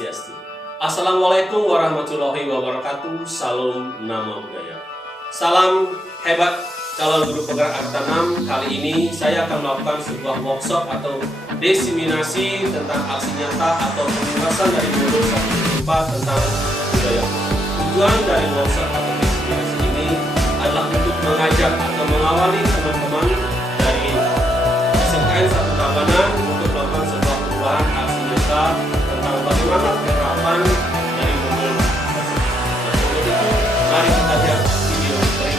Swastiastu. Assalamualaikum warahmatullahi wabarakatuh. Salam Nama Budaya. Salam hebat calon guru penggerak Angkatan 6. Kali ini saya akan melakukan sebuah workshop atau diseminasi tentang aksi nyata atau pembahasan dari modul 1.4 tentang budaya. Tujuan dari workshop atau diseminasi ini adalah untuk mengajak atau mengawali teman-teman dari SMKN 1 Tabanan untuk melakukan sebuah perubahan aksi nyata tentang bagaimana penerapan dari modul tersebut. Nah, untuk itu, mari kita lihat video berikut.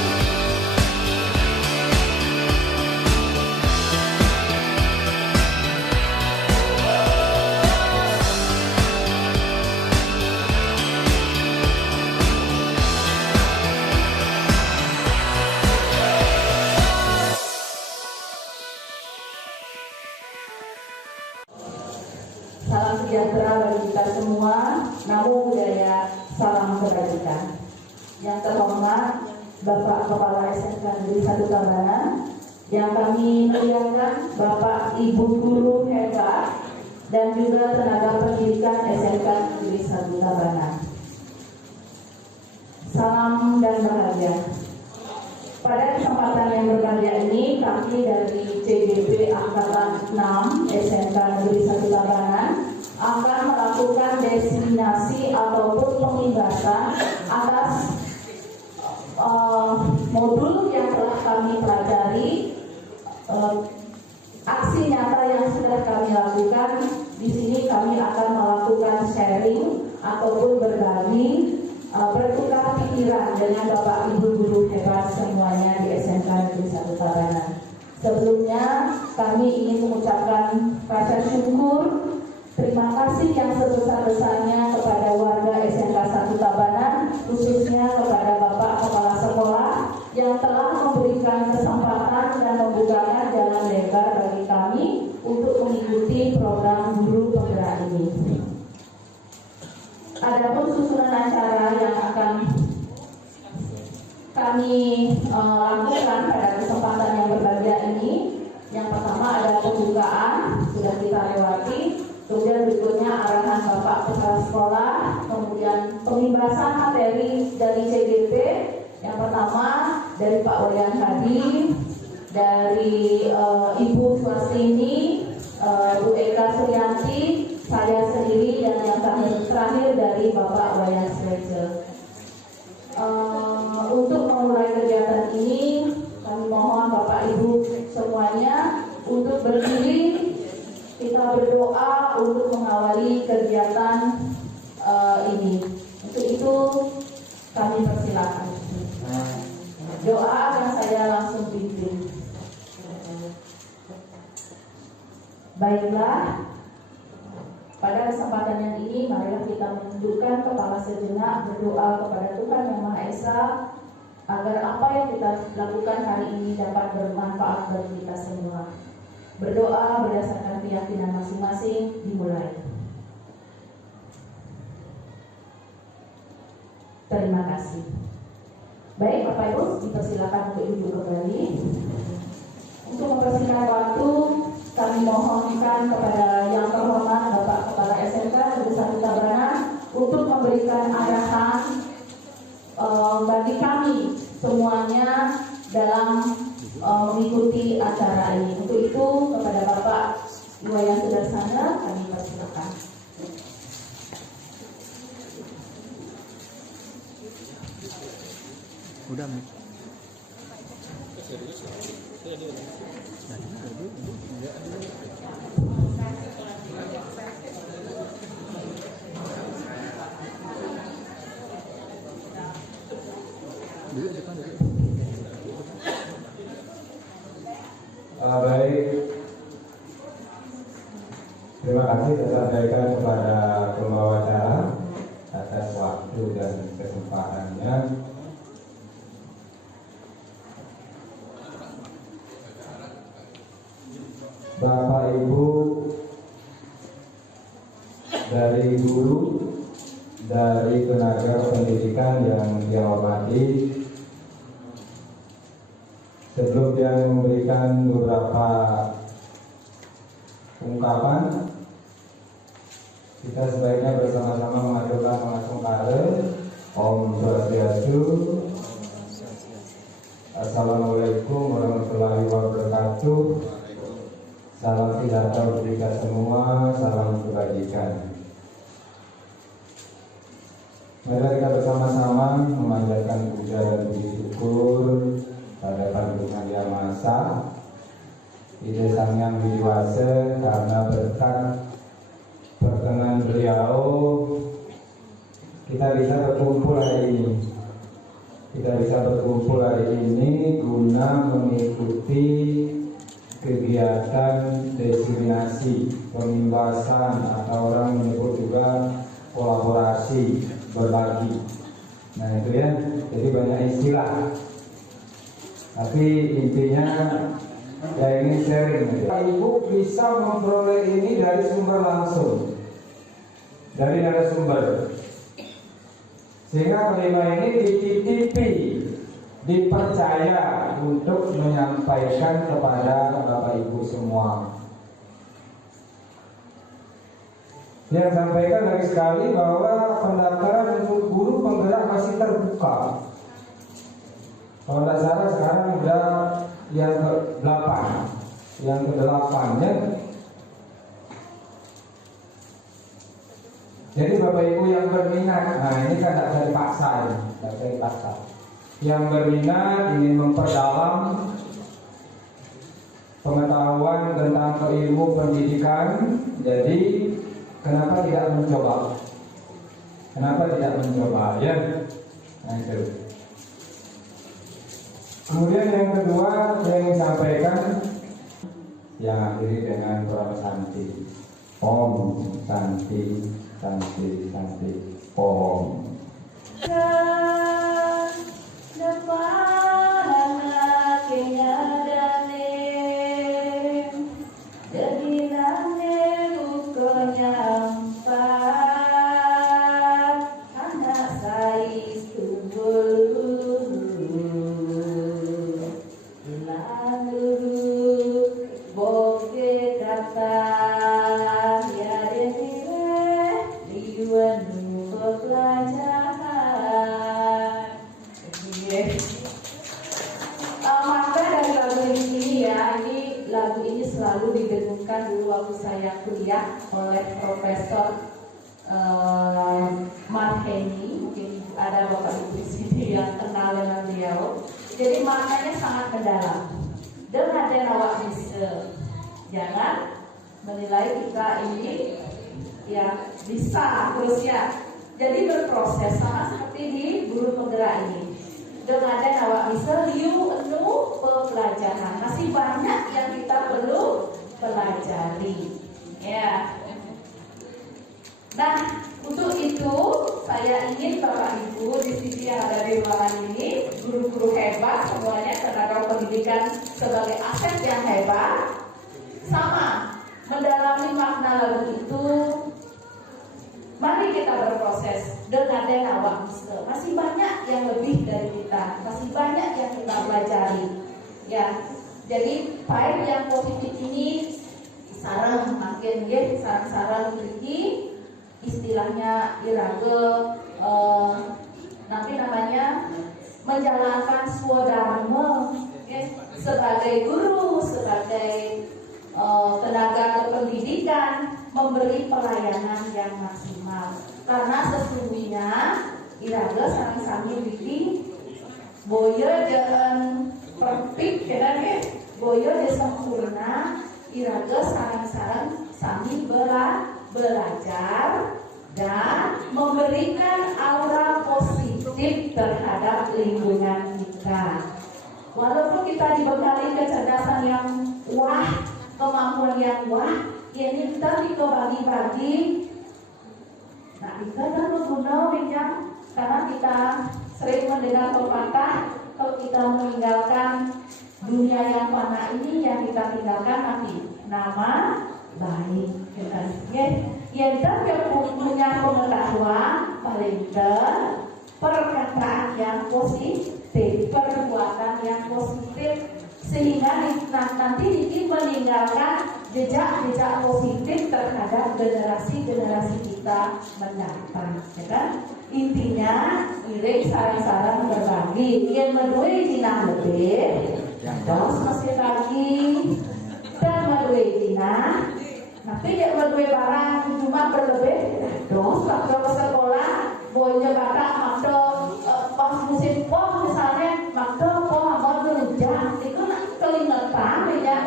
Salam sejahtera bagi kita semua. Namo Buddhaya, salam kebajikan. Yang terhormat Bapak Kepala SMK Negeri 1 Tabanan, yang kami muliakan Bapak Ibu Guru hebat dan juga tenaga pendidikan SMK Negeri 1 Tabanan. Salam dan bahagia. Pada kesempatan yang berbahagia ini, kami dari CGP Angkatan 6 SMK Negeri 1 Tabanan akan melakukan diseminasi ataupun pembahasan atas modul yang telah kami pelajari, aksi nyata yang sudah kami lakukan. Di sini kami akan melakukan sharing ataupun berbagi, bertukar pikiran dengan Bapak Ibu Guru hebat semuanya di SMK Negeri 1 Tabanan. Sebelumnya kami ingin mengucapkan rasa syukur, terima kasih yang sebesar-besarnya kepada warga SMK 1 Tabanan, khususnya kepada Bapak Kepala Sekolah yang telah memberikan kesempatan dan membukakan jalan lebar bagi kami untuk mengikuti program guru penggerak ini. Adapun susunan acara yang akan kami lakukan pada kesempatan yang berbahagia ini, yang pertama ada pembukaan, sudah kita lewati. Kemudian berikutnya arahan Bapak Kepala Sekolah, kemudian pembahasan materi dari CGP. Yang pertama dari Pak Wayan Hadi, dari Ibu Swastini, Bu Eka Suryanti, saya sendiri, dan yang terakhir dari Bapak Wayan Sreja. Untuk memulai kegiatan ini, kami mohon Bapak Ibu semuanya untuk berdiri. Kita berdoa untuk mengawali kegiatan ini. Untuk itu kami persilakan. Doa akan saya langsung pimpin. Baiklah, pada kesempatan yang ini marilah kita menundukkan kepala sejenak, berdoa kepada Tuhan Yang Maha Esa agar apa yang kita lakukan hari ini dapat bermanfaat bagi kita semua. Berdoa berdasarkan keyakinan masing-masing, dimulai. Terima kasih. Baik Bapak Ibu, dipersilakan untuk duduk kembali. Untuk mempersingkat waktu, kami mohonkan kepada yang terhormat Bapak Kepala SMK Negeri 1 Tabanan untuk memberikan arahan bagi kami semuanya dalam mengikuti acara ini. Untuk itu kepada Bapak Iwayan Sudarsana kami persilakan. Udah, Baik, terima kasih saya sampaikan kepada pembawa acara atas waktu dan kesempatannya. Bapak Ibu dari guru, dari tenaga pendidikan yang dia hormati, sebelum dia memberikan beberapa ungkapan, Kita sebaiknya bersama-sama mengaturkan pengasungkaran. Om Swastiastu. Assalamualaikum warahmatullahi wabarakatuh. Salam sejahtera untuk kita semua, salam kebajikan. Mari kita bersama-sama memanjatkan puja dan puji syukur pada Tuhan Yang Maha Esa, Ide Sang Yang Widiwasa, karena berkat perkenan beliau kita bisa berkumpul hari ini. Kita bisa berkumpul hari ini guna mengikuti kegiatan destinasi pemimbasan atau orang menyebut juga kolaborasi, berbagi. Nah itu ya, jadi banyak istilah. Tapi intinya saya ingin sharing. Ibu bisa memperoleh ini dari sumber langsung, dari narasumber. Sehingga kelima ini dititipi, dipercaya untuk menyampaikan kepada Bapak Ibu semua. Yang sampaikan lagi sekali bahwa pendaftaran untuk guru penggerak masih terbuka. Kalau tidak salah sekarang sudah yang ke-8, yang ke-8 ya. Jadi Bapak Ibu yang berminat, nah ini kan tidak bisa dipaksa ya, tidak bisa dipaksa. Yang berminat ingin memperdalam pengetahuan tentang ilmu pendidikan, jadi kenapa tidak mencoba? Kenapa tidak mencoba ya? Nah itu. Kemudian yang kedua saya ingin sampaikan, yang akhiri dengan doa santi. Om Santi, Santi, Santi, Om. Selalu didengungkan dulu waktu saya kuliah oleh Profesor Marheni. Mungkin ada Bapak Ibu di sini yang kenal dengan beliau. Jadi maknanya sangat mendalam. Dengan awak bisa, jangan menilai kita ini ya bisa terus ya. Jadi berproses sama seperti di guru penggerak ini. Dengan awak bisa liu enu pelajaran, masih banyak yang kita perlu pelajari ya. Nah untuk itu saya ingin Bapak Ibu di sini yang ada di ruangan ini, guru-guru hebat semuanya, karena pendidikan sebagai aset yang hebat, sama mendalami makna lagu itu. Mari kita berproses dengan awak bisa. Masih banyak yang lebih dari kita, masih banyak yang kita pelajari. Ya, jadi poin yang positif ini sarang makin ya, sarang memiliki istilahnya iraga nanti namanya menjalankan swadharma ya, sebagai guru, sebagai tenaga pendidikan, memberi pelayanan yang maksimal. Karena sesungguhnya iraga sami-sami bikin boyo dan perfect kan ya, boyo dan sempurna. Iraga sarang-sarang sami belajar dan memberikan aura positif terhadap lingkungan kita. Walaupun kita dibekali kecerdasan yang wah, kemampuan yang wah, ini kita bagi-bagi. Nah, kita kan berguna minyak karena kita sering mendengar pepatah, kalau kita meninggalkan dunia yang fana ini, yang kita tinggalkan nanti nama baik. Yang punya pengetahuan paling perkataan yang positif, perbuatan yang positif, sehingga nanti ini meninggalkan jejak-jejak positif terhadap generasi-generasi kita mendatang, ya kan? Intinya, iring sarang-sarang berbagi. Yang menduwe Cina lebih, terus masih lagi, dan menduwe Cina. Nanti yang menduwe barang cuma berlebih, terus waktu ke sekolah, boleh batak waktu pas musim poh misalnya, waktu poh mau berujang, itu nak kelingetan, ya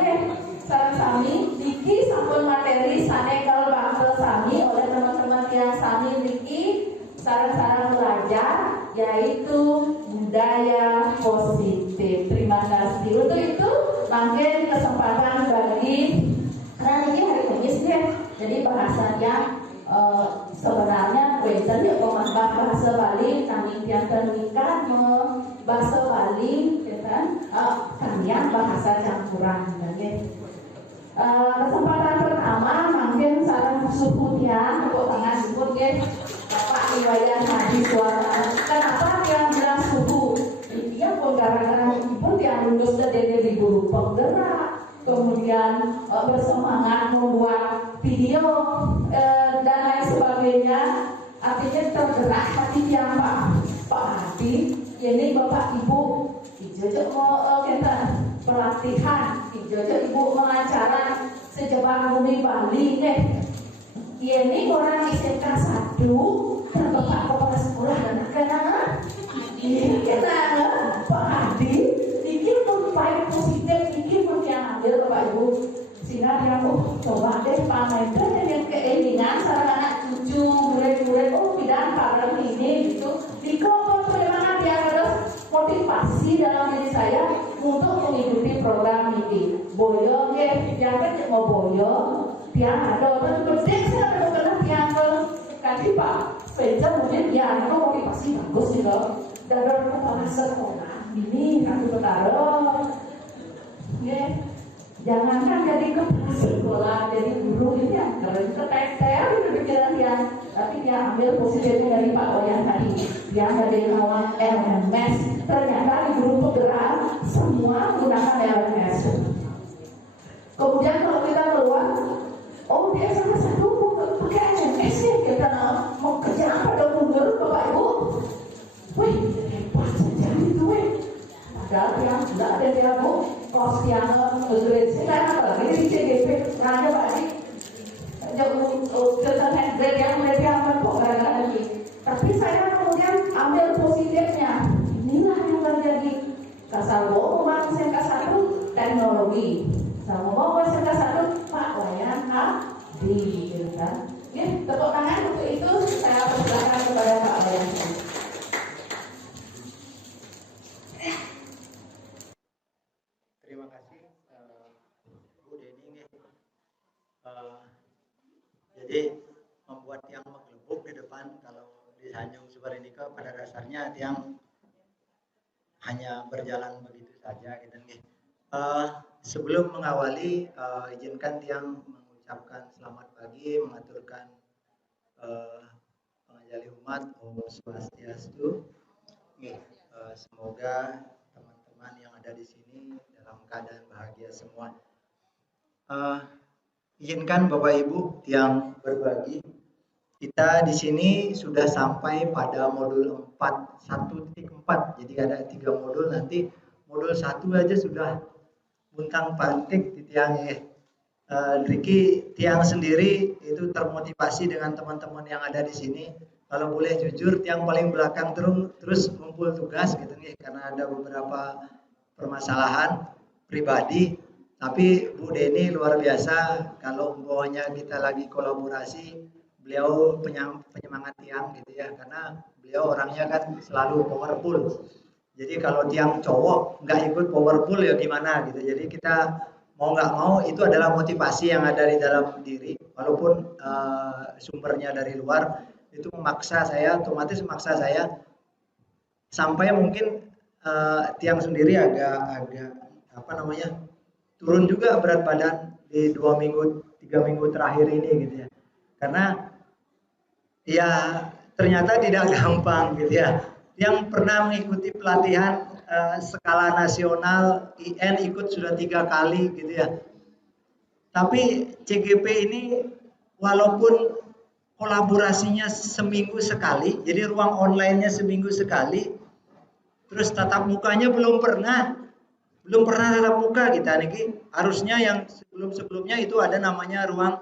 sarang-sami, Diki sampun materi sanekal bangsa sami oleh teman-teman yang sami Diki sarang-sarang belajar yaitu budaya positif. Terima kasih untuk itu. Makin kesempatan bagi karena ini hari Kamis ya, jadi bahasanya sebenarnya wenten ya pemambah bahasa Bali kami tiang nikah bahasa Bali ya kan kalian bahasa campuran kan ya. Kesempatan pertama mungkin saran sukunya untuk tangan sebut ya Pak Iwayan Haji Suara. Kenapa dia bilang suku? Dia pun gara-gara ibu dia lulus dari guru penggerak, kemudian bersemangat membuat video dan lain sebagainya. Artinya tergerak hati dia Pak Hadi. Ini Bapak Ibu dijajak mau kita pelatihan, dijajak Ibu pengacara sejebar bumi Bali nih. Ini orang SMK 1 terbapak kepala sekolah dan anak-anak. Ini kena Pak Hadi, ini pun baik positif, ini pun yang ambil Bapak Ibu. Sehingga dia coba deh pamer yang keinginan sarang anak cucu, murid-murid, bidang bareng ini gitu. Dikopot bagaimana dia harus motivasi dalam diri saya untuk mengikuti program ini. Boyo, dia kan mau boyo, dia ada dan gede saya pernah dia kasih Pak. Sehingga mungkin dia ada motivasi bagus gitu. Dari kepala sekolah ini aku taruh, jangankan jadi kepala sekolah, jadi guru ini yang keren, keteter itu pikiran dia. Tapi dia ambil positifnya dari Pak Wayan tadi. Dia dari lawan LMS. Ternyata di guru penggerak semua menggunakan LMS. Kemudian kalau kita keluar, dia salah satu pakai LMS ya. Kita mau kerja apa dong guru Bapak Ibu? Wih, hebat saja itu Padahal yang sudah ada dia Bu, kos yang grade saya apa lagi di CGP, hanya Pak Di. Tentang grade yang mereka kok gara-gara lagi. Tapi saya kemudian ambil positifnya. Inilah yang terjadi. Kasarwo memang SMK 1 teknologi. Sama mau SMK 1 Pak Wayan Hadi, gitu kan? Tepuk tangan untuk itu saya persilakan kepada Pak Wayan. Terima kasih Bu Deni. Jadi membuat yang menggelembung di depan kalau di Tanjung Subarenika pada dasarnya yang hanya berjalan begitu saja gitu nih. Sebelum mengawali izinkan yang mengucapkan selamat pagi, mengaturkan pengajali umat Om Swastiastu. Semoga teman-teman yang ada di sini dalam keadaan bahagia semua. Izinkan Bapak Ibu yang berbagi, kita di sini sudah sampai pada modul 1.4. Jadi ada 3 modul, nanti modul 1 aja sudah buntang pantik di tiangnya. Riki tiang sendiri itu termotivasi dengan teman-teman yang ada di sini. Kalau boleh jujur, tiang paling belakang terus ngumpul tugas gitu nih, karena ada beberapa permasalahan pribadi. Tapi Bu Deni luar biasa, kalau umpamanya kita lagi kolaborasi, beliau penyemangat tiang gitu ya, karena beliau orangnya kan selalu powerful. Jadi kalau tiang cowok nggak ikut powerful ya gimana gitu. Jadi kita mau nggak mau itu adalah motivasi yang ada di dalam diri, walaupun sumbernya dari luar, itu otomatis memaksa saya sampai mungkin tiang sendiri agak turun juga berat badan di 2 minggu 3 minggu terakhir ini gitu ya, karena ya ternyata tidak gampang gitu ya. Yang pernah mengikuti pelatihan skala nasional IN ikut sudah 3 kali gitu ya, Tapi CGP ini walaupun kolaborasinya seminggu sekali, jadi ruang online-nya seminggu sekali, terus tatap mukanya belum pernah tatap muka kita nih. Harusnya yang sebelum-sebelumnya itu ada namanya ruang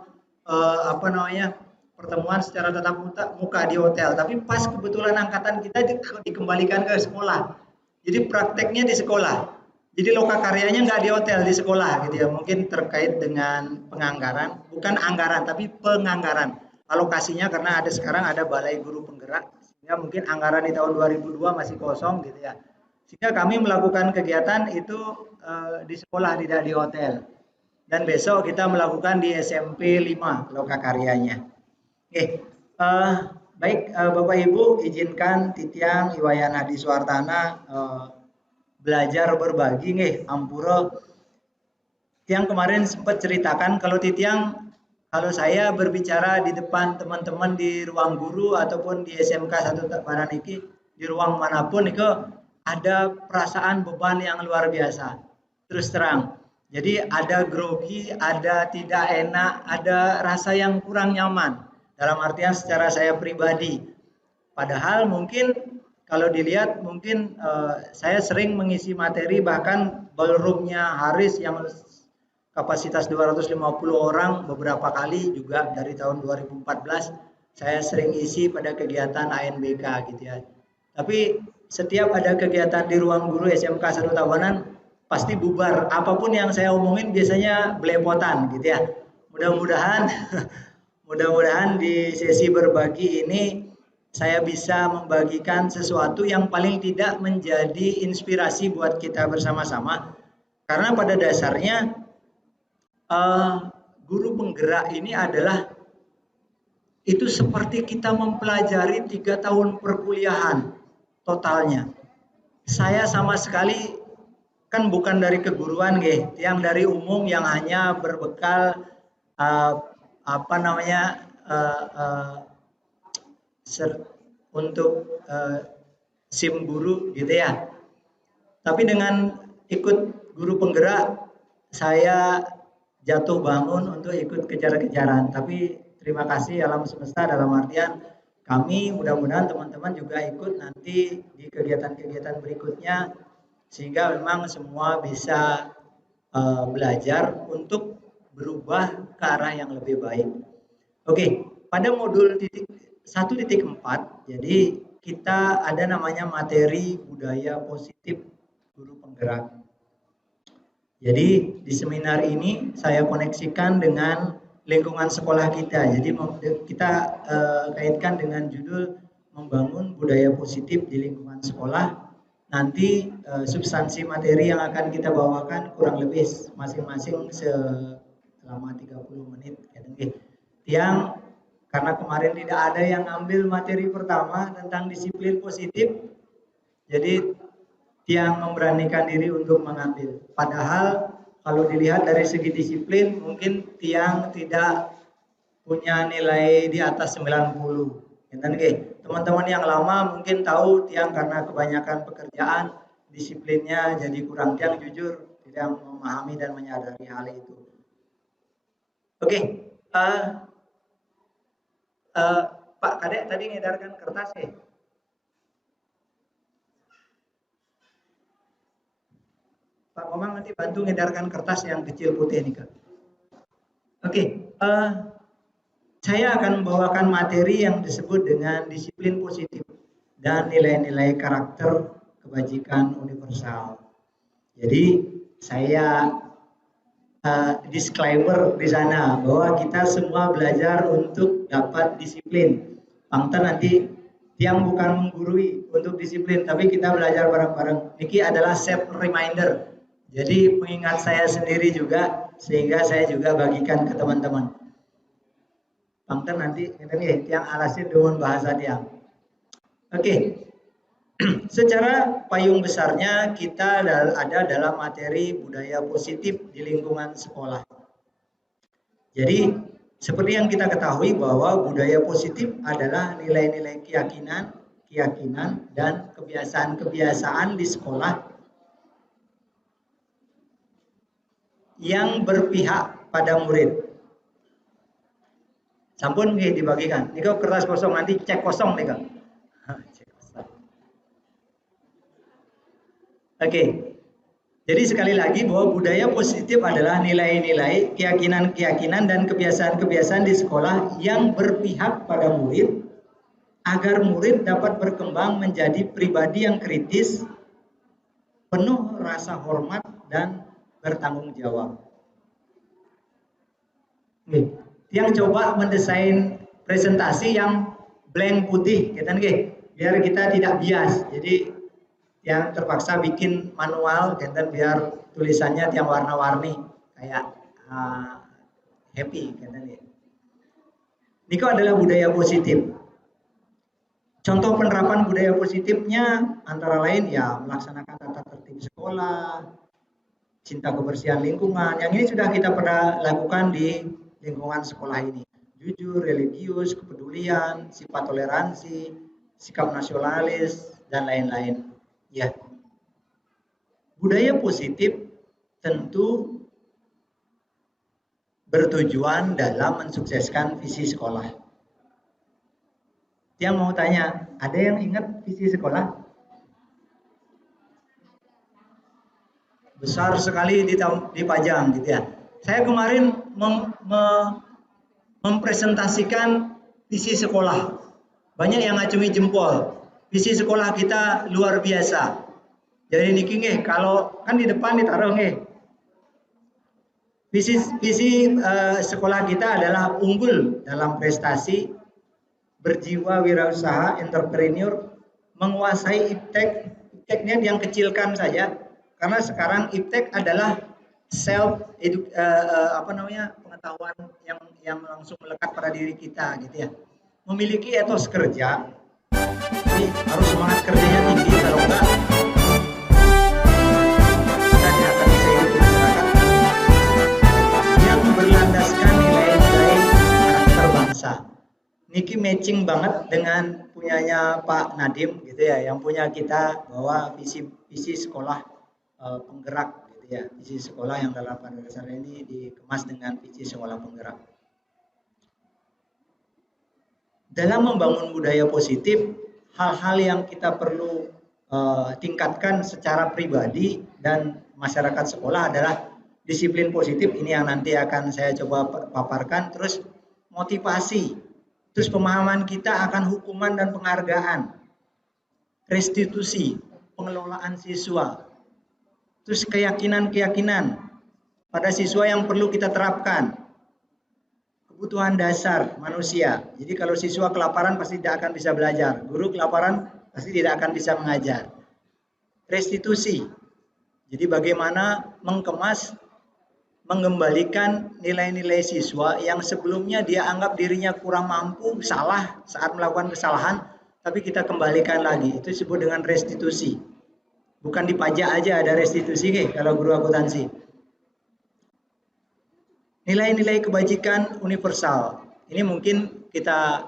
pertemuan secara tatap muka di hotel. Tapi pas kebetulan angkatan kita dikembalikan ke sekolah, jadi prakteknya di sekolah. Jadi lokakaryanya nggak di hotel, di sekolah gitu ya. Mungkin terkait dengan penganggaran, bukan anggaran tapi penganggaran. Alokasinya karena sekarang ada Balai Guru Penggerak, sehingga mungkin anggaran di tahun 2002 masih kosong gitu ya. Sehingga kami melakukan kegiatan itu di sekolah, tidak di hotel. Dan besok kita melakukan di SMP 5 lokakaryanya. Oke, baik Bapak Ibu, izinkan Titiang Iwayana di Suartana belajar berbagi nih Ampura. Tiang kemarin sempat ceritakan kalau kalau saya berbicara di depan teman-teman di ruang guru ataupun di SMK 1 Baraniki, di ruang manapun itu ada perasaan beban yang luar biasa. Terus terang. Jadi ada grogi, ada tidak enak, ada rasa yang kurang nyaman. Dalam artian secara saya pribadi. Padahal mungkin kalau dilihat mungkin saya sering mengisi materi, bahkan ballroomnya Haris yang kapasitas 250 orang beberapa kali juga dari tahun 2014 saya sering isi pada kegiatan ANBK gitu ya. Tapi setiap ada kegiatan di ruang guru SMK 1 Tabanan pasti bubar. Apapun yang saya omongin biasanya belepotan gitu ya. Mudah-mudahan di sesi berbagi ini saya bisa membagikan sesuatu yang paling tidak menjadi inspirasi buat kita bersama-sama. Karena pada dasarnya guru penggerak ini adalah itu seperti kita mempelajari 3 tahun perkuliahan totalnya. Saya sama sekali kan bukan dari keguruan yang dari umum yang hanya berbekal untuk SIM guru gitu ya. Tapi dengan ikut guru penggerak saya jatuh bangun untuk ikut kejar-kejaran. Tapi terima kasih alam semesta dalam artian kami mudah-mudahan teman-teman juga ikut nanti di kegiatan-kegiatan berikutnya sehingga memang semua bisa belajar untuk berubah ke arah yang lebih baik. Oke, pada modul 1.4 jadi kita ada namanya materi budaya positif guru penggerak. Jadi di seminar ini saya koneksikan dengan lingkungan sekolah kita. Jadi kita kaitkan dengan judul membangun budaya positif di lingkungan sekolah. Nanti substansi materi yang akan kita bawakan kurang lebih masing-masing selama 30 menit. Yang karena kemarin tidak ada yang ambil materi pertama tentang disiplin positif, jadi Tiang memberanikan diri untuk mengambil. Padahal kalau dilihat dari segi disiplin, mungkin Tiang tidak punya nilai di atas 90. Teman-teman yang lama mungkin tahu Tiang karena kebanyakan pekerjaan, disiplinnya jadi kurang. Tiang jujur tidak memahami dan menyadari hal itu. Oke. Pak Kadek tadi ngedarkan kertas ya? Pak Komang nanti bantu ngedarkan kertas yang kecil putih nih Kak. Oke, saya akan membawakan materi yang disebut dengan disiplin positif dan nilai-nilai karakter kebajikan universal. Jadi saya disclaimer di sana bahwa kita semua belajar untuk dapat disiplin. Pangta nanti yang bukan menggurui untuk disiplin, tapi kita belajar bareng-bareng. Niki adalah self reminder. Jadi pengingat saya sendiri juga, sehingga saya juga bagikan ke teman-teman. Pangta nanti yang alasin dengan bahasa Tiang. Oke. Secara payung besarnya kita ada dalam materi budaya positif di lingkungan sekolah. Jadi seperti yang kita ketahui bahwa budaya positif adalah nilai-nilai keyakinan dan kebiasaan-kebiasaan di sekolah yang berpihak pada murid. Sampun nggih dibagikan. Nika kertas kosong, nanti cek kosong nika. Cek kosong. Oke. Jadi sekali lagi bahwa budaya positif adalah nilai-nilai, keyakinan-keyakinan dan kebiasaan-kebiasaan di sekolah yang berpihak pada murid agar murid dapat berkembang menjadi pribadi yang kritis, penuh rasa hormat dan bertanggung jawab. Oke. Yang coba mendesain presentasi yang blank putih, gitu nggih, biar kita tidak bias. Jadi yang terpaksa bikin manual, gitu, biar tulisannya tiang warna-warni kayak happy, gitu nggih. Niko adalah budaya positif. Contoh penerapan budaya positifnya antara lain ya melaksanakan tata tertib sekolah, cinta kebersihan lingkungan. Yang ini sudah kita pernah lakukan di lingkungan sekolah ini. Jujur, religius, kepedulian, sifat toleransi, sikap nasionalis, dan lain-lain. Ya. Budaya positif tentu bertujuan dalam mensukseskan visi sekolah. Yang mau tanya, ada yang ingat visi sekolah? Besar sekali dipajang gitu ya. Saya kemarin mempresentasikan visi sekolah. Banyak yang ngacungi jempol. Visi sekolah kita luar biasa. Jadi niki nggih, kalau kan di depan ditaruh nggih. Visi sekolah kita adalah unggul dalam prestasi, berjiwa wirausaha, entrepreneur, menguasai iptek. Ipteknya yang kecilkan saja, karena sekarang iptek adalah pengetahuan yang langsung melekat pada diri kita gitu ya. Memiliki etos kerja, jadi harus semangat kerjanya tinggi, kalau enggak kita tidak akan bisa hidup di masyarakat yang berlandaskan nilai-nilai karakter bangsa. Niki matching banget dengan punyanya Pak Nadiem gitu ya, yang punya kita bahwa visi sekolah penggerak. Ya, visi sekolah yang dalam pada dasarnya ini dikemas dengan visi sekolah penggerak. Dalam membangun budaya positif, hal-hal yang kita perlu tingkatkan secara pribadi dan masyarakat sekolah adalah disiplin positif. Ini yang nanti akan saya coba paparkan. Terus motivasi, terus pemahaman kita akan hukuman dan penghargaan, restitusi, pengelolaan siswa. Terus keyakinan-keyakinan pada siswa yang perlu kita terapkan. Kebutuhan dasar manusia. Jadi kalau siswa kelaparan pasti tidak akan bisa belajar. Guru kelaparan pasti tidak akan bisa mengajar. Restitusi. Jadi bagaimana mengemas, mengembalikan nilai-nilai siswa yang sebelumnya dia anggap dirinya kurang mampu, salah saat melakukan kesalahan, tapi kita kembalikan lagi. Itu disebut dengan restitusi. Bukan di pajak aja ada restitusi kalau guru akuntansi. Nilai-nilai kebajikan universal. Ini mungkin kita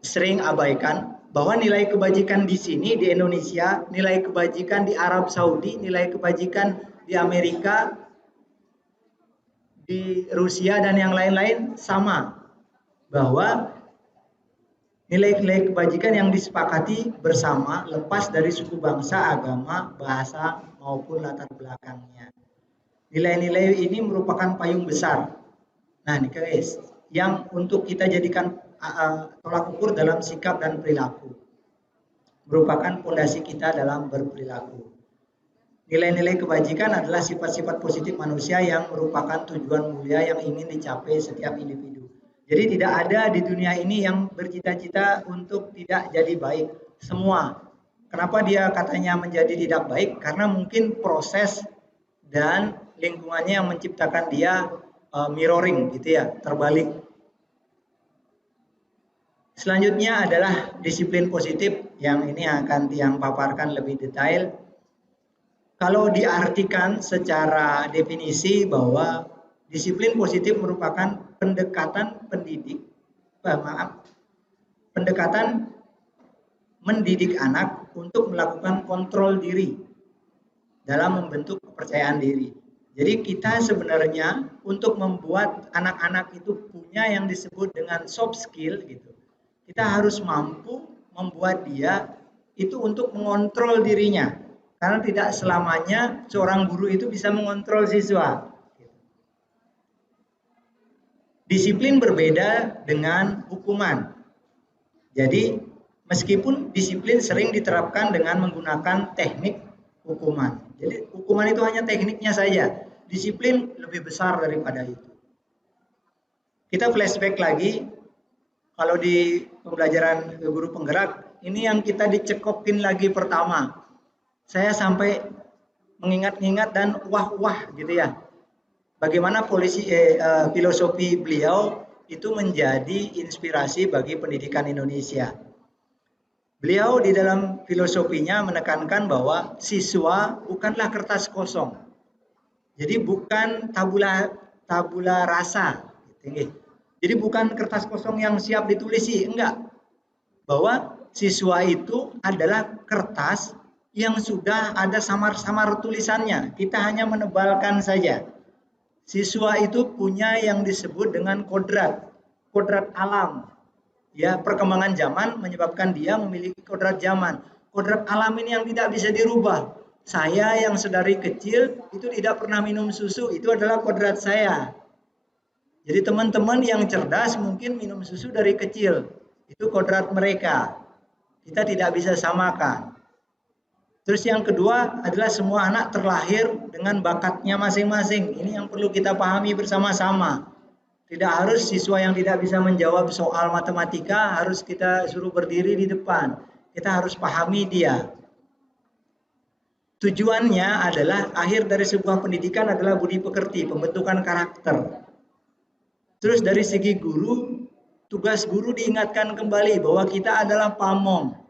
sering abaikan bahwa nilai kebajikan di sini di Indonesia, nilai kebajikan di Arab Saudi, nilai kebajikan di Amerika, di Rusia dan yang lain-lain sama. Bahwa nilai-nilai kebajikan yang disepakati bersama lepas dari suku bangsa, agama, bahasa maupun latar belakangnya. Nilai-nilai ini merupakan payung besar. Nah, nih guys, yang untuk kita jadikan tolak ukur dalam sikap dan perilaku. Merupakan fondasi kita dalam berperilaku. Nilai-nilai kebajikan adalah sifat-sifat positif manusia yang merupakan tujuan mulia yang ingin dicapai setiap individu. Jadi tidak ada di dunia ini yang bercita-cita untuk tidak jadi baik. Semua. Kenapa dia katanya menjadi tidak baik? Karena mungkin proses dan lingkungannya yang menciptakan dia mirroring gitu ya, terbalik. Selanjutnya adalah disiplin positif yang ini akan Tiang paparkan lebih detail. Kalau diartikan secara definisi bahwa disiplin positif merupakan pendekatan mendidik anak untuk melakukan kontrol diri dalam membentuk kepercayaan diri. Jadi kita sebenarnya untuk membuat anak-anak itu punya yang disebut dengan soft skill gitu. Kita harus mampu membuat dia itu untuk mengontrol dirinya. Karena tidak selamanya seorang guru itu bisa mengontrol siswa. Disiplin berbeda dengan hukuman. Jadi meskipun disiplin sering diterapkan dengan menggunakan teknik hukuman. Jadi hukuman itu hanya tekniknya saja. Disiplin lebih besar daripada itu. Kita flashback lagi, kalau di pembelajaran guru penggerak, ini yang kita dicekokin lagi pertama. Saya sampai mengingat-ingat dan wah-wah gitu ya. Bagaimana filosofi beliau itu menjadi inspirasi bagi pendidikan Indonesia. Beliau di dalam filosofinya menekankan bahwa siswa bukanlah kertas kosong. Jadi bukan tabula rasa. Jadi bukan kertas kosong yang siap ditulisi, enggak. Bahwa siswa itu adalah kertas yang sudah ada samar-samar tulisannya. Kita hanya menebalkan saja. Siswa itu punya yang disebut dengan kodrat alam. Ya, perkembangan zaman menyebabkan dia memiliki kodrat zaman. Kodrat alam ini yang tidak bisa dirubah. Saya yang sedari kecil itu tidak pernah minum susu, itu adalah kodrat saya. Jadi teman-teman yang cerdas mungkin minum susu dari kecil, itu kodrat mereka. Kita tidak bisa samakan. Terus yang kedua adalah semua anak terlahir dengan bakatnya masing-masing. Ini yang perlu kita pahami bersama-sama. Tidak harus siswa yang tidak bisa menjawab soal matematika harus kita suruh berdiri di depan. Kita harus pahami dia. Tujuannya adalah akhir dari sebuah pendidikan adalah budi pekerti, pembentukan karakter. Terus dari segi guru, tugas guru diingatkan kembali bahwa kita adalah pamong.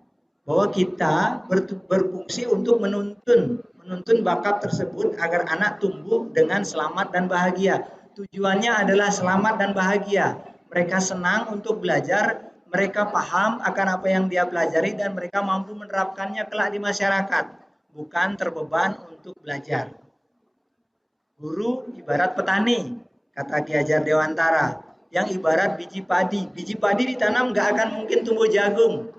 Bahwa kita berfungsi untuk menuntun bakat tersebut agar anak tumbuh dengan selamat dan bahagia. Tujuannya adalah selamat dan bahagia. Mereka senang untuk belajar, mereka paham akan apa yang dia pelajari dan mereka mampu menerapkannya kelak di masyarakat, bukan terbeban untuk belajar. Guru ibarat petani, kata Ki Hajar Dewantara, yang ibarat biji padi. Biji padi ditanam nggak akan mungkin tumbuh jagung.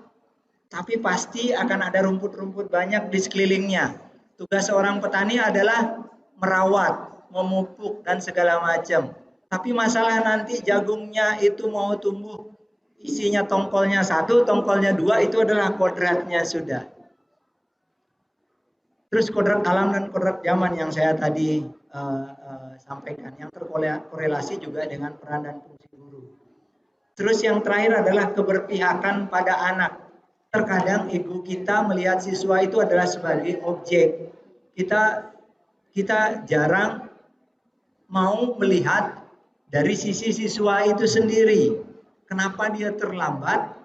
Tapi pasti akan ada rumput-rumput banyak di sekelilingnya. Tugas seorang petani adalah merawat, memupuk, dan segala macam. Tapi masalah nanti jagungnya itu mau tumbuh, isinya tongkolnya 1, tongkolnya 2, itu adalah kodratnya sudah. Terus kodrat alam dan kodrat zaman yang saya tadi sampaikan, yang terkorelasi juga dengan peran dan fungsi guru. Terus yang terakhir adalah keberpihakan pada anak. Terkadang ego kita melihat siswa itu adalah sebagai objek. Kita jarang mau melihat dari sisi siswa itu sendiri. Kenapa dia terlambat?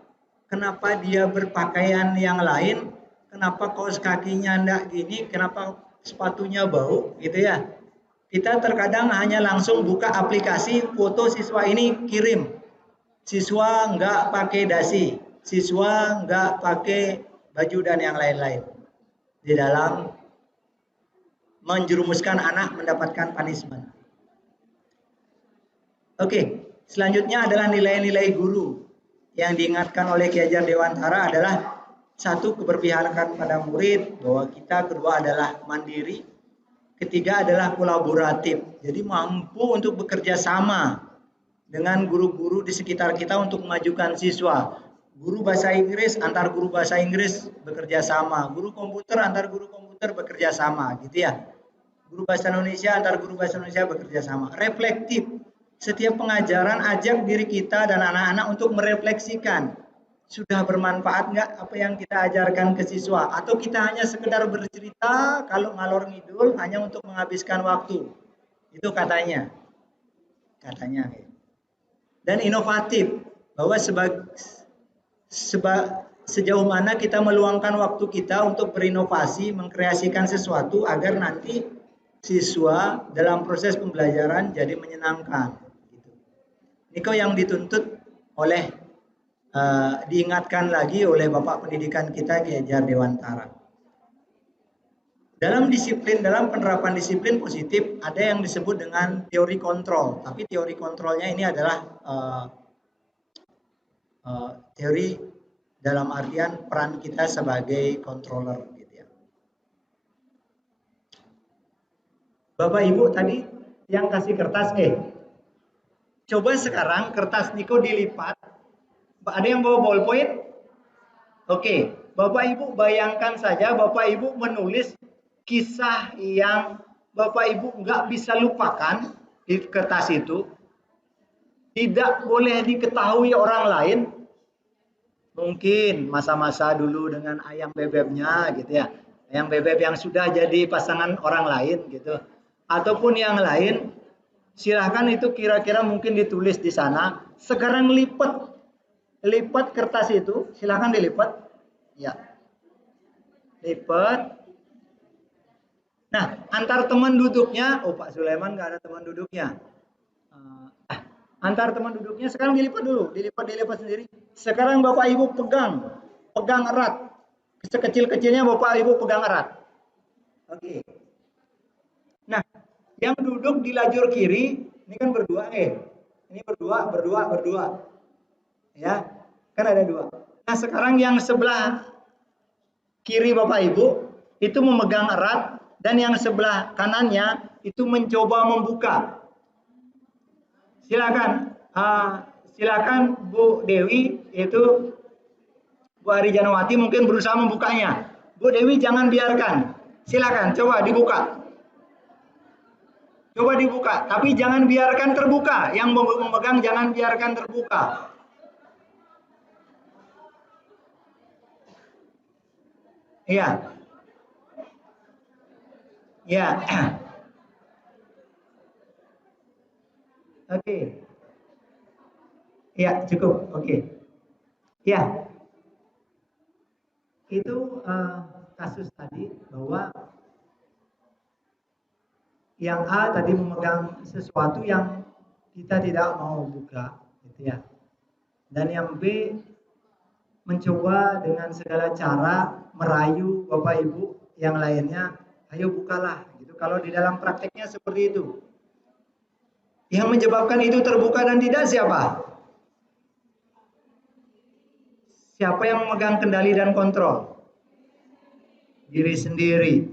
Kenapa dia berpakaian yang lain? Kenapa kaos kakinya enggak gini? Kenapa sepatunya bau? Gitu ya. Kita terkadang hanya langsung buka aplikasi, foto siswa ini kirim. Siswa enggak pakai dasi. Siswa enggak pakai baju dan yang lain-lain. Di dalam menjerumuskan anak mendapatkan punishment. Oke, selanjutnya adalah nilai-nilai guru. Yang diingatkan oleh Ki Hajar Dewantara adalah 1, keberpihakan pada murid, bahwa kita kedua adalah mandiri. Ketiga adalah kolaboratif. Jadi mampu untuk bekerja sama dengan guru-guru di sekitar kita untuk memajukan siswa. Guru bahasa Inggris antar guru bahasa Inggris bekerja sama, guru komputer antar guru komputer bekerja sama, gitu ya. Guru bahasa Indonesia antar guru bahasa Indonesia bekerja sama. Reflektif. Setiap pengajaran ajak diri kita dan anak-anak untuk merefleksikan. Sudah bermanfaat nggak apa yang kita ajarkan ke siswa? Atau kita hanya sekedar bercerita kalau ngalor ngidul hanya untuk menghabiskan waktu? Itu katanya. Dan inovatif. Bahwa sejauh mana kita meluangkan waktu kita untuk berinovasi, mengkreasikan sesuatu agar nanti siswa dalam proses pembelajaran jadi menyenangkan. Ini yang dituntut oleh diingatkan lagi oleh Bapak Pendidikan kita Ki Hajar Dewantara. dalam penerapan disiplin positif ada yang disebut dengan teori kontrol. Tapi teori kontrolnya ini adalah teori dalam artian peran kita sebagai controller gitu ya. Bapak Ibu tadi yang kasih kertas coba sekarang kertas Niko dilipat. Ada yang bawa ballpoint? Oke, Bapak Ibu bayangkan saja Bapak Ibu menulis kisah yang Bapak Ibu nggak bisa lupakan di kertas itu. Tidak boleh diketahui orang lain. Mungkin masa-masa dulu dengan ayam bebeknya gitu ya. Ayam bebek yang sudah jadi pasangan orang lain gitu. Ataupun yang lain, silahkan itu kira-kira mungkin ditulis di sana. Sekarang lipat kertas itu, silahkan dilipat. Ya. Lipat. Nah, antar teman duduknya, Pak Sulaiman nggak ada teman duduknya. Antar teman duduknya sekarang dilipat dulu, dilipat sendiri. Sekarang Bapak Ibu pegang erat. Sekecil-kecilnya Bapak Ibu pegang erat. Oke. Nah, yang duduk di lajur kiri, ini kan berdua Ini berdua. Ya, kan ada dua. Nah, sekarang yang sebelah kiri Bapak Ibu itu memegang erat dan yang sebelah kanannya itu mencoba membuka. Silakan Bu Dewi, itu Bu Ari Janawati mungkin berusaha membukanya. Bu Dewi jangan biarkan. Silakan coba dibuka. Coba dibuka, tapi jangan biarkan terbuka. Yang memegang jangan biarkan terbuka. Iya. Ya. Oke. Ya, cukup. Oke. Ya. Itu kasus tadi bahwa yang A tadi memegang sesuatu yang kita tidak mau buka, gitu ya. Dan yang B mencoba dengan segala cara merayu Bapak Ibu yang lainnya, ayo bukalah, gitu. Kalau di dalam prakteknya seperti itu. Yang menyebabkan itu terbuka dan tidak siapa? Siapa yang memegang kendali dan kontrol? Diri sendiri.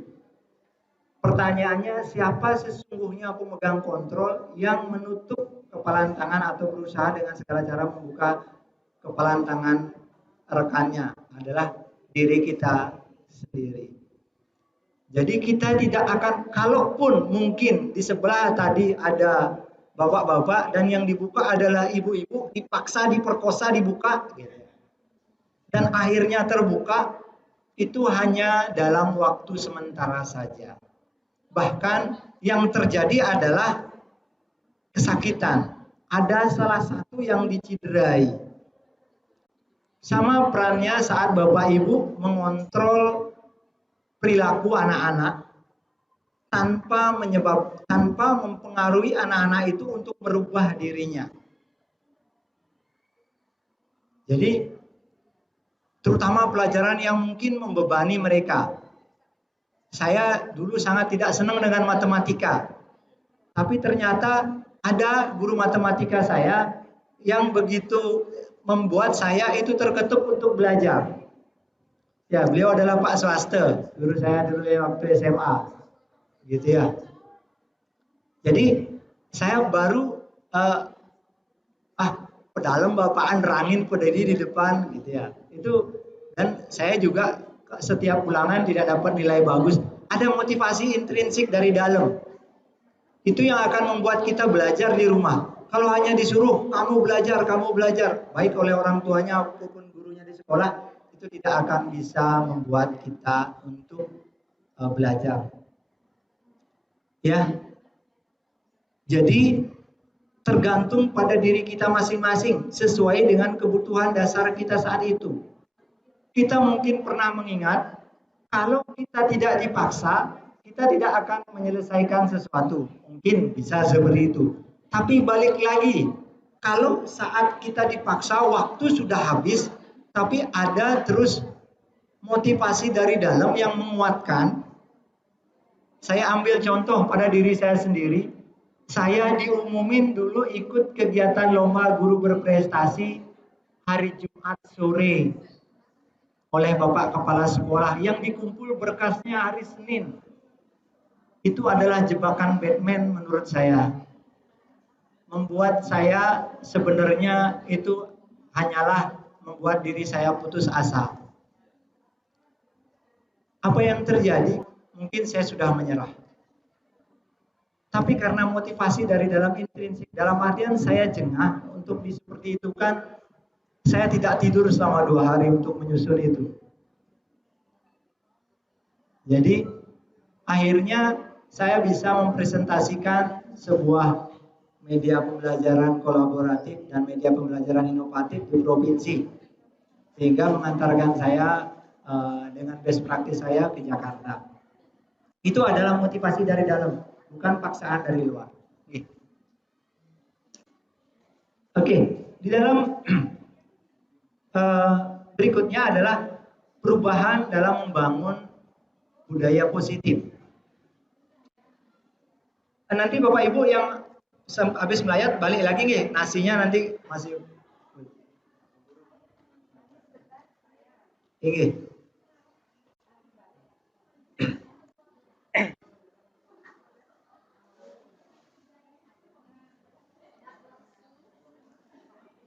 Pertanyaannya, siapa sesungguhnya pemegang kontrol yang menutup kepalan tangan atau berusaha dengan segala cara membuka kepalan tangan rekannya? Adalah diri kita sendiri. Jadi kita tidak akan, kalaupun mungkin di sebelah tadi ada bapak-bapak dan yang dibuka adalah ibu-ibu, dipaksa, diperkosa, dibuka, gitu. Dan akhirnya terbuka, itu hanya dalam waktu sementara saja. Bahkan yang terjadi adalah kesakitan. Ada salah satu yang diciderai. Sama perannya saat Bapak Ibu mengontrol perilaku anak-anak tanpa mempengaruhi anak-anak itu untuk merubah dirinya. Jadi terutama pelajaran yang mungkin membebani mereka. Saya dulu sangat tidak senang dengan matematika. Tapi ternyata ada guru matematika saya yang begitu membuat saya itu terketuk untuk belajar. Ya, beliau adalah Pak Swaste, guru saya dulu waktu SMA. Gitu ya. Jadi saya baru pedalem bapaan rangin pededi di depan gitu ya. Itu, dan saya juga setiap ulangan tidak dapat nilai bagus. Ada motivasi intrinsik dari dalam. Itu yang akan membuat kita belajar di rumah. Kalau hanya disuruh kamu belajar, baik oleh orang tuanya maupun gurunya di sekolah, itu tidak akan bisa membuat kita untuk belajar. Ya. Jadi tergantung pada diri kita masing-masing sesuai dengan kebutuhan dasar kita saat itu. Kita mungkin pernah mengingat kalau kita tidak dipaksa, kita tidak akan menyelesaikan sesuatu. Mungkin bisa seperti itu. Tapi balik lagi, kalau saat kita dipaksa waktu sudah habis, tapi ada terus motivasi dari dalam yang menguatkan, saya ambil contoh pada diri saya sendiri. Saya diumumin dulu ikut kegiatan lomba guru berprestasi hari Jumat sore oleh Bapak Kepala Sekolah yang dikumpul berkasnya hari Senin. Itu adalah jebakan Batman menurut saya. Membuat saya sebenarnya itu hanyalah membuat diri saya putus asa. Apa yang terjadi? Mungkin saya sudah menyerah. Tapi karena motivasi dari dalam intrinsik, dalam artian saya jengah untuk seperti itu kan, saya tidak tidur selama 2 hari untuk menyusun itu. Jadi akhirnya saya bisa mempresentasikan sebuah media pembelajaran kolaboratif dan media pembelajaran inovatif di provinsi, sehingga mengantarkan saya dengan best practice saya ke Jakarta. Itu adalah motivasi dari dalam, bukan paksaan dari luar. Oke, di dalam berikutnya adalah perubahan dalam membangun budaya positif. Nanti Bapak Ibu yang habis melayat balik lagi nih, nasinya nanti masih ini.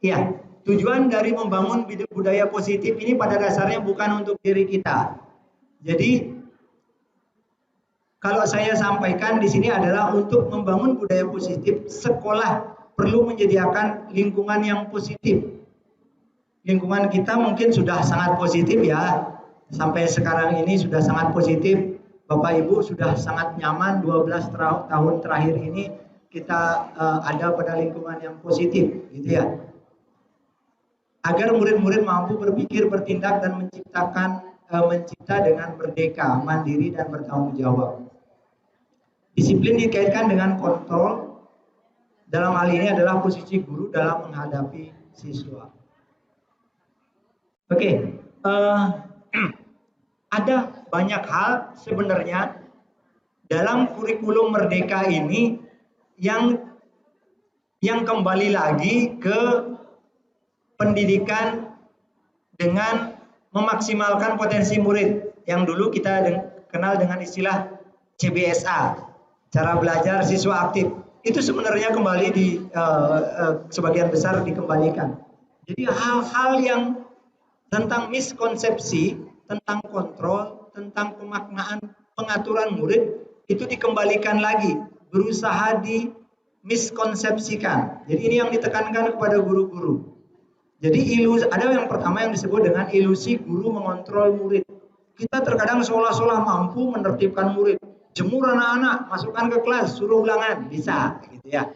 Ya, tujuan dari membangun budaya positif ini pada dasarnya bukan untuk diri kita. Jadi kalau saya sampaikan di sini adalah untuk membangun budaya positif, sekolah perlu menyediakan lingkungan yang positif. Lingkungan kita mungkin sudah sangat positif ya. Sampai sekarang ini sudah sangat positif. Bapak Ibu sudah sangat nyaman 12 tahun terakhir ini kita ada pada lingkungan yang positif gitu ya. Agar murid-murid mampu berpikir, bertindak, dan mencipta dengan merdeka, mandiri, dan bertanggung jawab. Disiplin dikaitkan dengan kontrol. Dalam hal ini adalah posisi guru dalam menghadapi siswa. Oke, ada banyak hal sebenarnya dalam kurikulum merdeka ini yang kembali lagi ke pendidikan dengan memaksimalkan potensi murid yang dulu kita kenal dengan istilah CBSA, cara belajar siswa aktif. Itu sebenarnya kembali di sebagian besar dikembalikan. Jadi hal-hal yang tentang miskonsepsi, tentang kontrol, tentang pemaknaan pengaturan murid itu dikembalikan lagi, berusaha dimiskonsepsikan. Jadi ini yang ditekankan kepada guru-guru. Jadi ada yang pertama yang disebut dengan ilusi guru mengontrol murid. Kita terkadang seolah-olah mampu menertibkan murid. Jemur anak-anak, masukkan ke kelas, suruh ulangan, bisa gitu ya.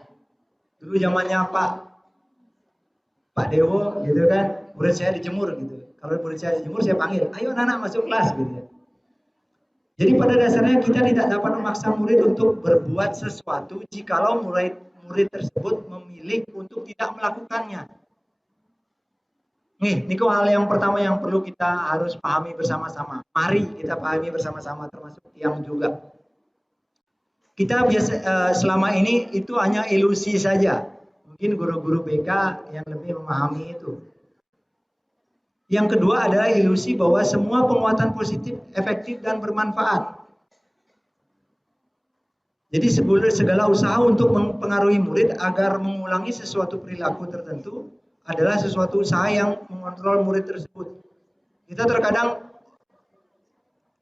Dulu zamannya Pak Dewo gitu kan, murid saya dijemur gitu. Kalau murid saya dijemur saya panggil, ayo anak-anak masuk kelas gitu ya. Jadi pada dasarnya kita tidak dapat memaksa murid untuk berbuat sesuatu jikalau murid tersebut memilih untuk tidak melakukannya. Nih, ini hal yang pertama yang perlu kita harus pahami bersama-sama. Mari kita pahami bersama-sama, termasuk tiang juga. Kita selama ini itu hanya ilusi saja. Mungkin guru-guru BK yang lebih memahami itu. Yang kedua adalah ilusi bahwa semua penguatan positif, efektif, dan bermanfaat. Jadi segala usaha untuk mempengaruhi murid agar mengulangi sesuatu perilaku tertentu adalah sesuatu usaha yang mengontrol murid tersebut. Kita terkadang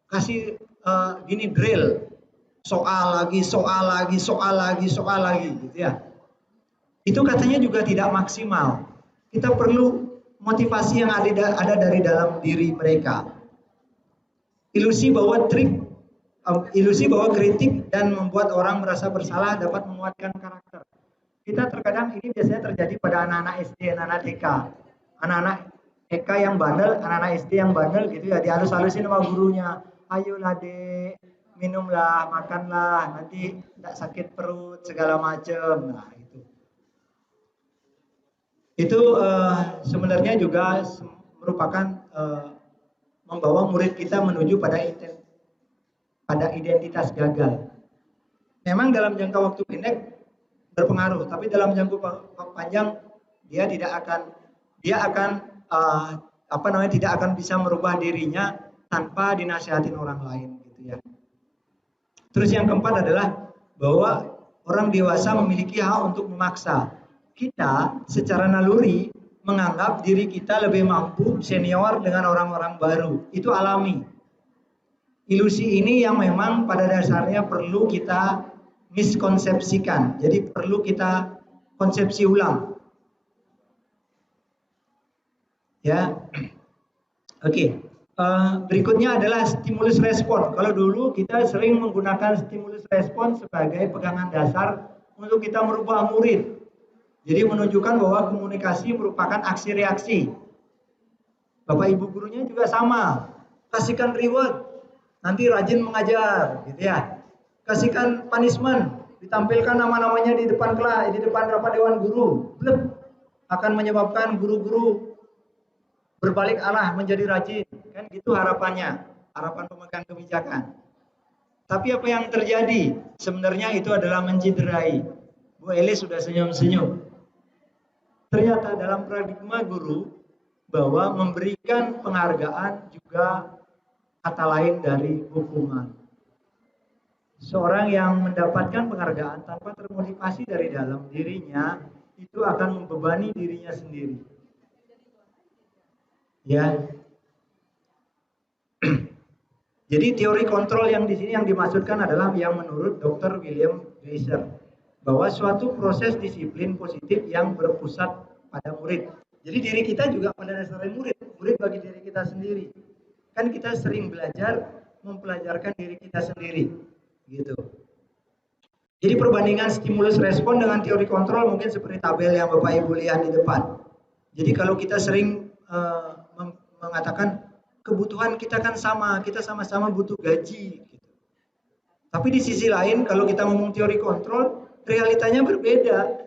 kasih gini drill, soal lagi gitu ya. Itu katanya juga tidak maksimal. Kita perlu motivasi yang ada dari dalam diri mereka. Ilusi bahwa kritik dan membuat orang merasa bersalah dapat menguatkan karakter. Kita terkadang ini biasanya terjadi pada anak-anak SD, anak-anak TK. Anak-anak TK yang bandel, anak-anak SD yang bandel gitu ya, dihalus-halusin sama gurunya. Ayolah dek, minumlah, makanlah, nanti tidak sakit perut, segala macam. Nah itu sebenarnya juga merupakan membawa murid kita menuju pada pada identitas gagal. Memang dalam jangka waktu pendek berpengaruh, tapi dalam jangka panjang dia tidak akan bisa merubah dirinya tanpa dinasihatin orang lain gitu ya. Terus yang keempat adalah bahwa orang dewasa memiliki hak untuk memaksa. Kita secara naluri menganggap diri kita lebih mampu, senior dengan orang-orang baru. Itu alami. Ilusi ini yang memang pada dasarnya perlu kita miskonsepsikan. Jadi perlu kita konsepsi ulang. Ya. Oke. Berikutnya adalah stimulus respon. Kalau dulu kita sering menggunakan stimulus respon sebagai pegangan dasar untuk kita merubah murid. Jadi menunjukkan bahwa komunikasi merupakan aksi reaksi. Bapak ibu gurunya juga sama. Kasihkan reward, nanti rajin mengajar, gitu ya. Kasihkan punishment, ditampilkan nama-namanya di depan kelas, di depan rapat dewan guru. Blep, akan menyebabkan guru-guru berbalik arah menjadi rajin. Kan gitu harapannya, harapan pemegang kebijakan. Tapi apa yang terjadi? Sebenarnya itu adalah menciderai. Bu Elis sudah senyum-senyum. Ternyata dalam paradigma guru bahwa memberikan penghargaan juga kata lain dari hukuman. Seorang yang mendapatkan penghargaan tanpa termotivasi dari dalam dirinya itu akan membebani dirinya sendiri. Ya. Jadi teori kontrol yang di sini yang dimaksudkan adalah yang menurut Dr. William Gleiser, bahwa suatu proses disiplin positif yang berpusat pada murid. Jadi diri kita juga pada dasarnya murid bagi diri kita sendiri. Kan kita sering belajar mempelajarkan diri kita sendiri, gitu. Jadi perbandingan stimulus respon dengan teori kontrol mungkin seperti tabel yang Bapak Ibu lihat di depan. Jadi kalau kita sering mengatakan kebutuhan kita kan sama, kita sama-sama butuh gaji, gitu. Tapi di sisi lain kalau kita ngomong teori kontrol, realitanya berbeda.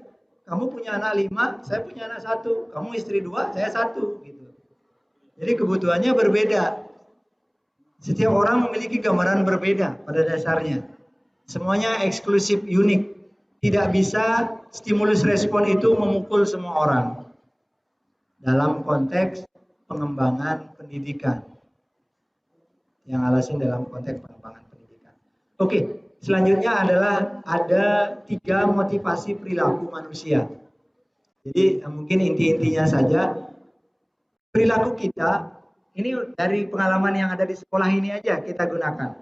Kamu punya anak 5, saya punya anak 1. Kamu istri 2, saya 1. Gitu. Jadi kebutuhannya berbeda. Setiap orang memiliki gambaran berbeda pada dasarnya. Semuanya eksklusif, unik. Tidak bisa stimulus respon itu memukul semua orang. Dalam konteks pengembangan pendidikan. Yang alasan dalam konteks pengembangan pendidikan. Oke. Selanjutnya adalah ada 3 motivasi perilaku manusia. Jadi mungkin inti-intinya saja. Perilaku kita, ini dari pengalaman yang ada di sekolah ini aja kita gunakan.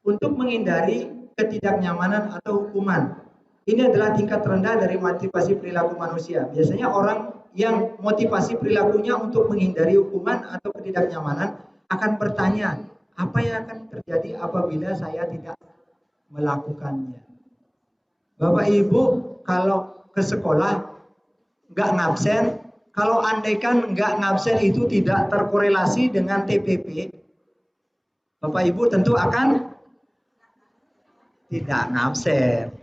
Untuk menghindari ketidaknyamanan atau hukuman. Ini adalah tingkat rendah dari motivasi perilaku manusia. Biasanya orang yang motivasi perilakunya untuk menghindari hukuman atau ketidaknyamanan akan bertanya, apa yang akan terjadi apabila saya tidak melakukannya. Bapak Ibu kalau ke sekolah nggak ngabsen, kalau andaikan nggak ngabsen itu tidak terkorelasi dengan TPP, Bapak Ibu tentu akan tidak ngabsen.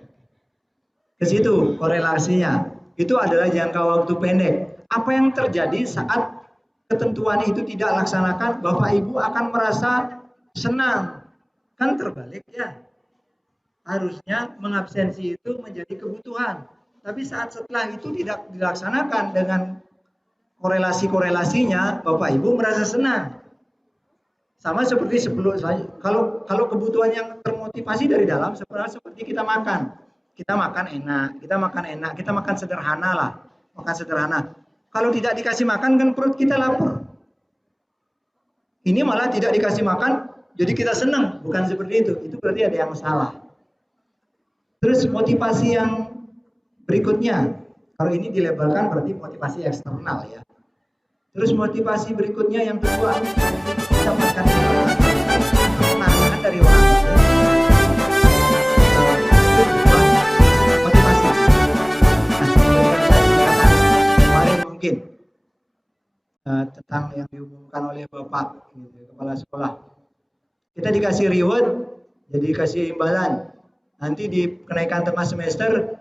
Ke situ korelasinya. Itu adalah jangka waktu pendek. Apa yang terjadi saat ketentuan itu tidak laksanakan? Bapak Ibu akan merasa senang. Kan terbalik ya. Harusnya mengabsensi itu menjadi kebutuhan. Tapi saat setelah itu tidak dilaksanakan dengan korelasi-korelasinya, Bapak Ibu merasa senang. Sama seperti sebelum kalau kebutuhan yang termotivasi dari dalam seperti kita makan. Kita makan enak, kita makan sederhana lah. Makan sederhana. Kalau tidak dikasih makan kan perut kita lapar. Ini malah tidak dikasih makan, jadi kita senang. Bukan seperti itu. Itu berarti ada yang salah. Terus motivasi yang berikutnya, kalau ini dilabelkan berarti motivasi eksternal ya. Terus motivasi berikutnya yang kedua, kita dapatkan penghargaan dari orang lain. Motivasi. Kemarin mungkin tentang yang diumumkan oleh Bapak Kepala Sekolah. Kita dikasih reward, jadi dikasih imbalan. Nanti di kenaikan tengah semester,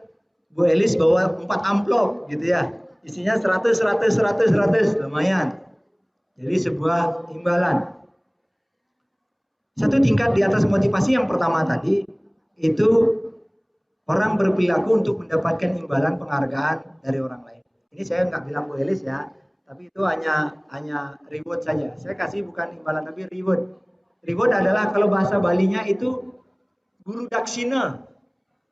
Bu Elis bawa 4 amplop gitu ya. Isinya 100, lumayan. Jadi sebuah imbalan. Satu tingkat di atas motivasi yang pertama tadi, itu orang berperilaku untuk mendapatkan imbalan penghargaan dari orang lain. Ini saya nggak bilang Bu Elis ya, tapi itu hanya reward saja. Saya kasih bukan imbalan tapi reward. Reward adalah kalau bahasa Balinya itu guru daksina.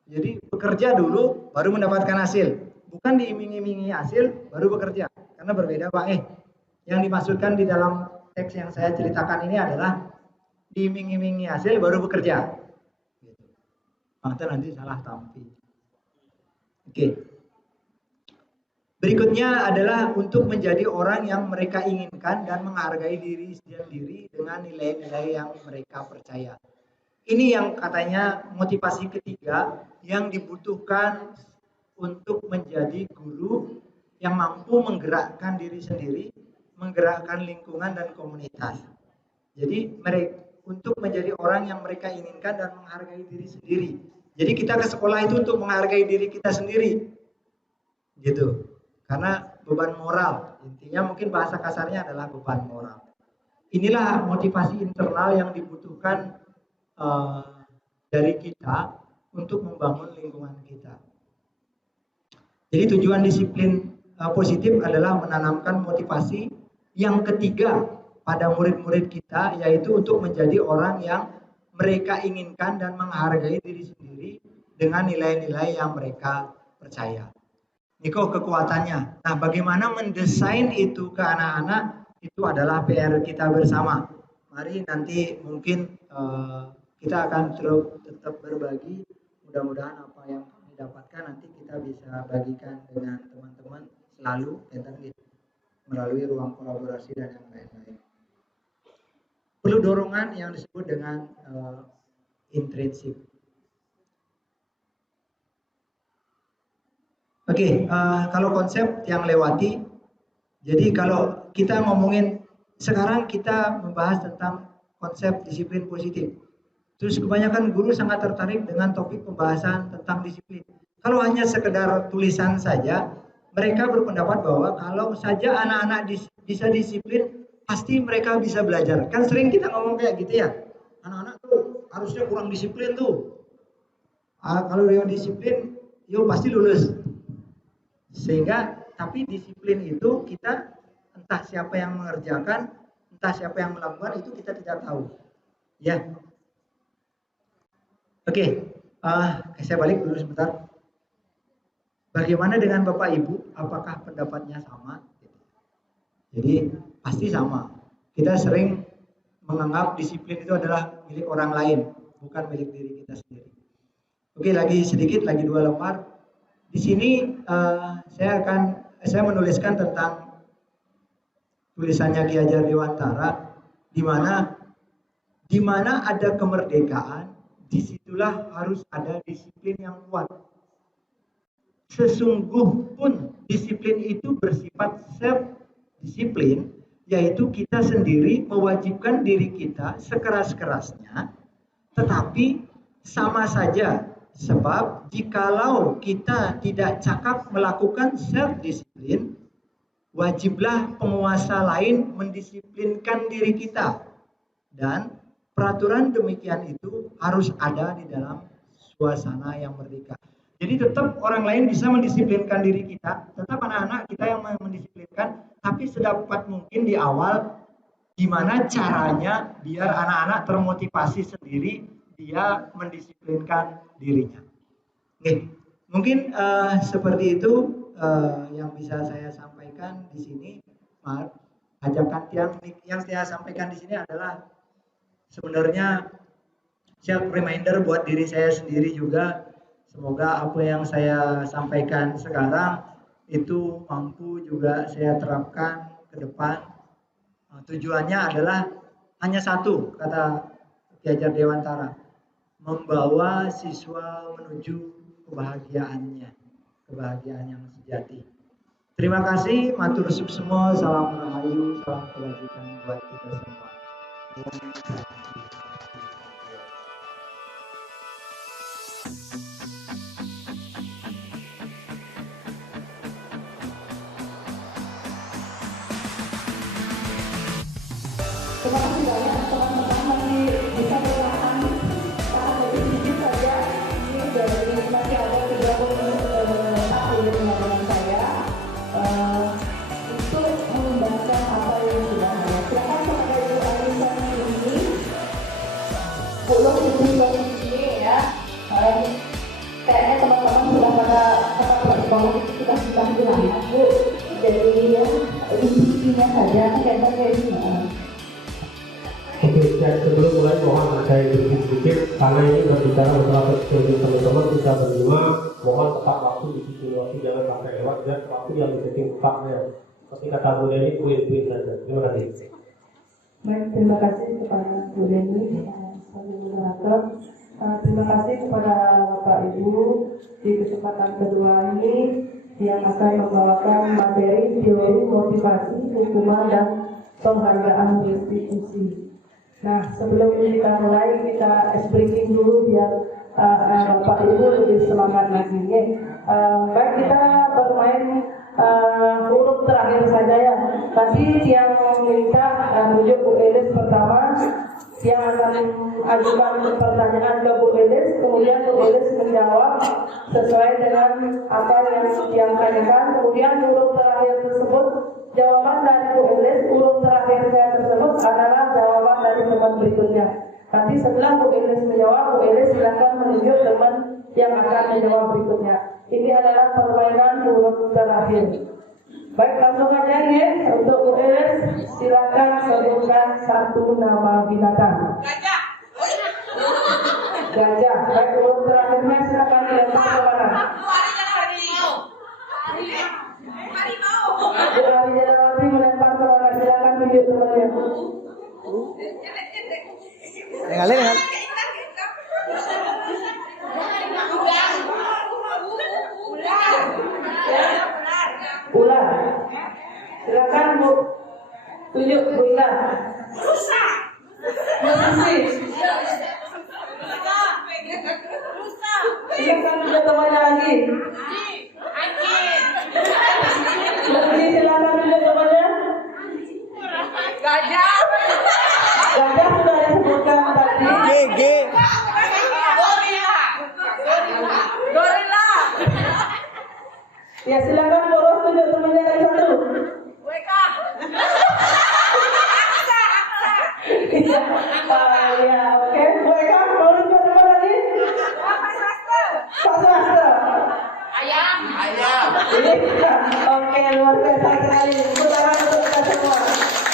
Jadi bekerja dulu baru mendapatkan hasil. Bukan diiming-imingi hasil baru bekerja. Karena berbeda Pak. Yang dimaksudkan di dalam teks yang saya ceritakan ini adalah diiming-imingi hasil baru bekerja. Maka nanti salah tampil. Oke. Berikutnya adalah untuk menjadi orang yang mereka inginkan dan menghargai diri sendiri dengan nilai-nilai yang mereka percaya. Ini yang katanya motivasi ketiga yang dibutuhkan untuk menjadi guru yang mampu menggerakkan diri sendiri, menggerakkan lingkungan dan komunitas. Jadi untuk menjadi orang yang mereka inginkan dan menghargai diri sendiri. Jadi kita ke sekolah itu untuk menghargai diri kita sendiri. Gitu. Karena beban moral, intinya mungkin bahasa kasarnya adalah beban moral. Inilah motivasi internal yang dibutuhkan dari kita untuk membangun lingkungan kita. Jadi tujuan disiplin positif adalah menanamkan motivasi yang ketiga pada murid-murid kita, yaitu untuk menjadi orang yang mereka inginkan dan menghargai diri sendiri dengan nilai-nilai yang mereka percaya. Niko kekuatannya. Nah, bagaimana mendesain itu ke anak-anak itu adalah PR kita bersama. Mari nanti mungkin kita akan tetap berbagi. Mudah-mudahan apa yang kami dapatkan nanti kita bisa bagikan dengan teman-teman selalu melalui ruang kolaborasi dan yang lain-lain. Perlu dorongan yang disebut dengan intrinsik. Oke, kalau konsep yang lewati, jadi kalau kita ngomongin sekarang kita membahas tentang konsep disiplin positif. Terus kebanyakan guru sangat tertarik dengan topik pembahasan tentang disiplin. Kalau hanya sekedar tulisan saja, mereka berpendapat bahwa kalau saja anak-anak bisa disiplin, pasti mereka bisa belajar. Kan sering kita ngomong kayak gitu ya, anak-anak tuh harusnya kurang disiplin tuh. Kalau dia disiplin, yo pasti lulus. Sehingga tapi disiplin itu kita entah siapa yang mengerjakan, entah siapa yang melakukan itu kita tidak tahu. Ya. Oke, saya balik dulu sebentar. Bagaimana dengan Bapak Ibu? Apakah pendapatnya sama? Jadi pasti sama. Kita sering menganggap disiplin itu adalah milik orang lain, bukan milik diri kita sendiri. Oke, lagi sedikit, lagi 2 lembar. Di sini saya menuliskan tentang tulisannya Ki Hajar Dewantara, di mana ada kemerdekaan, disitulah harus ada disiplin yang kuat. Sesungguh pun disiplin itu bersifat self-disiplin, yaitu kita sendiri mewajibkan diri kita sekeras-kerasnya, tetapi sama saja. Sebab jikalau kita tidak cakap melakukan self-disiplin, wajiblah penguasa lain mendisiplinkan diri kita. Dan peraturan demikian itu harus ada di dalam suasana yang merdeka. Jadi tetap orang lain bisa mendisiplinkan diri kita, tetap anak-anak kita yang mendisiplinkan, tapi sedapat mungkin di awal gimana caranya biar anak-anak termotivasi sendiri dia mendisiplinkan dirinya. Oke, mungkin seperti itu yang bisa saya sampaikan di sini. Ajakan yang saya sampaikan di sini adalah sebenarnya self reminder buat diri saya sendiri juga. Semoga apa yang saya sampaikan sekarang itu mampu juga saya terapkan ke depan. Tujuannya adalah hanya satu, kata Ki Hajar Dewantara, membawa siswa menuju kebahagiaan yang sejati. Terima kasih, matur suksema, salam rahayu, salam kebajikan buat kita semua. Terima kasih banyak teman-teman, masih bisa sebelum mulai mohon saya sedikit karena ini berbicara masalah tersebut teman-teman bisa berlima, mohon tepat waktu di waktu, jangan sampai lewat dan waktu yang disetting tepatnya. Ketika tamunya ini kuil-kuil saja. Terima kasih. Baik, terima kasih kepada Bu Deni sebagai moderator. Terima kasih kepada Bapak Ibu di kesempatan kedua ini yang akan membawakan materi teori motivasi, hukuman dan penghargaan restitusi. Nah, sebelum kita mulai, kita briefing dulu biar Bapak Ibu lebih semangat lagi. Baik, kita bermain huruf terakhir saja ya. Tadi yang minta rujuk Bu Elis pertama, yang akan ajukan pertanyaan ke Bu Elis, kemudian Bu Elis menjawab sesuai dengan apa yang ditanyakan. Kemudian huruf terakhir tersebut, jawaban dari Bu Elis, huruf terakhir saya tersebut adalah jawaban dari teman berikutnya. Nanti setelah Bu Elis menjawab, Bu Elis silakan menunjuk teman yang akan menjawab berikutnya. Ini adalah permainan huruf terakhir. Baik, langsung aja ya. Untuk Bu Elis, silakan sebutkan satu nama binatang. Gajah. Gajah. Baik, huruf terakhirnya silakan dilempar ke mana? Harimau. Bu Ari Jalawati melempar ke mana? Silakan tunjuk temannya. Ular. Silakan Bu. Tunjuk Bu Ila. Rusa. Rusa. Silakan tunjuk temannya lagi. Anjing. Lagi silakan tunjuk temannya. Gajah. Gajah sudah disebutkan tadi. Gorila. Ya silakan boros tunjuk temannya lagi satu. Weka. Ya oke. Mereka mau tunjuk teman lagi. Pak Swasta. Ayam. Oke, luar biasa sekali. Putaran untuk kita semua.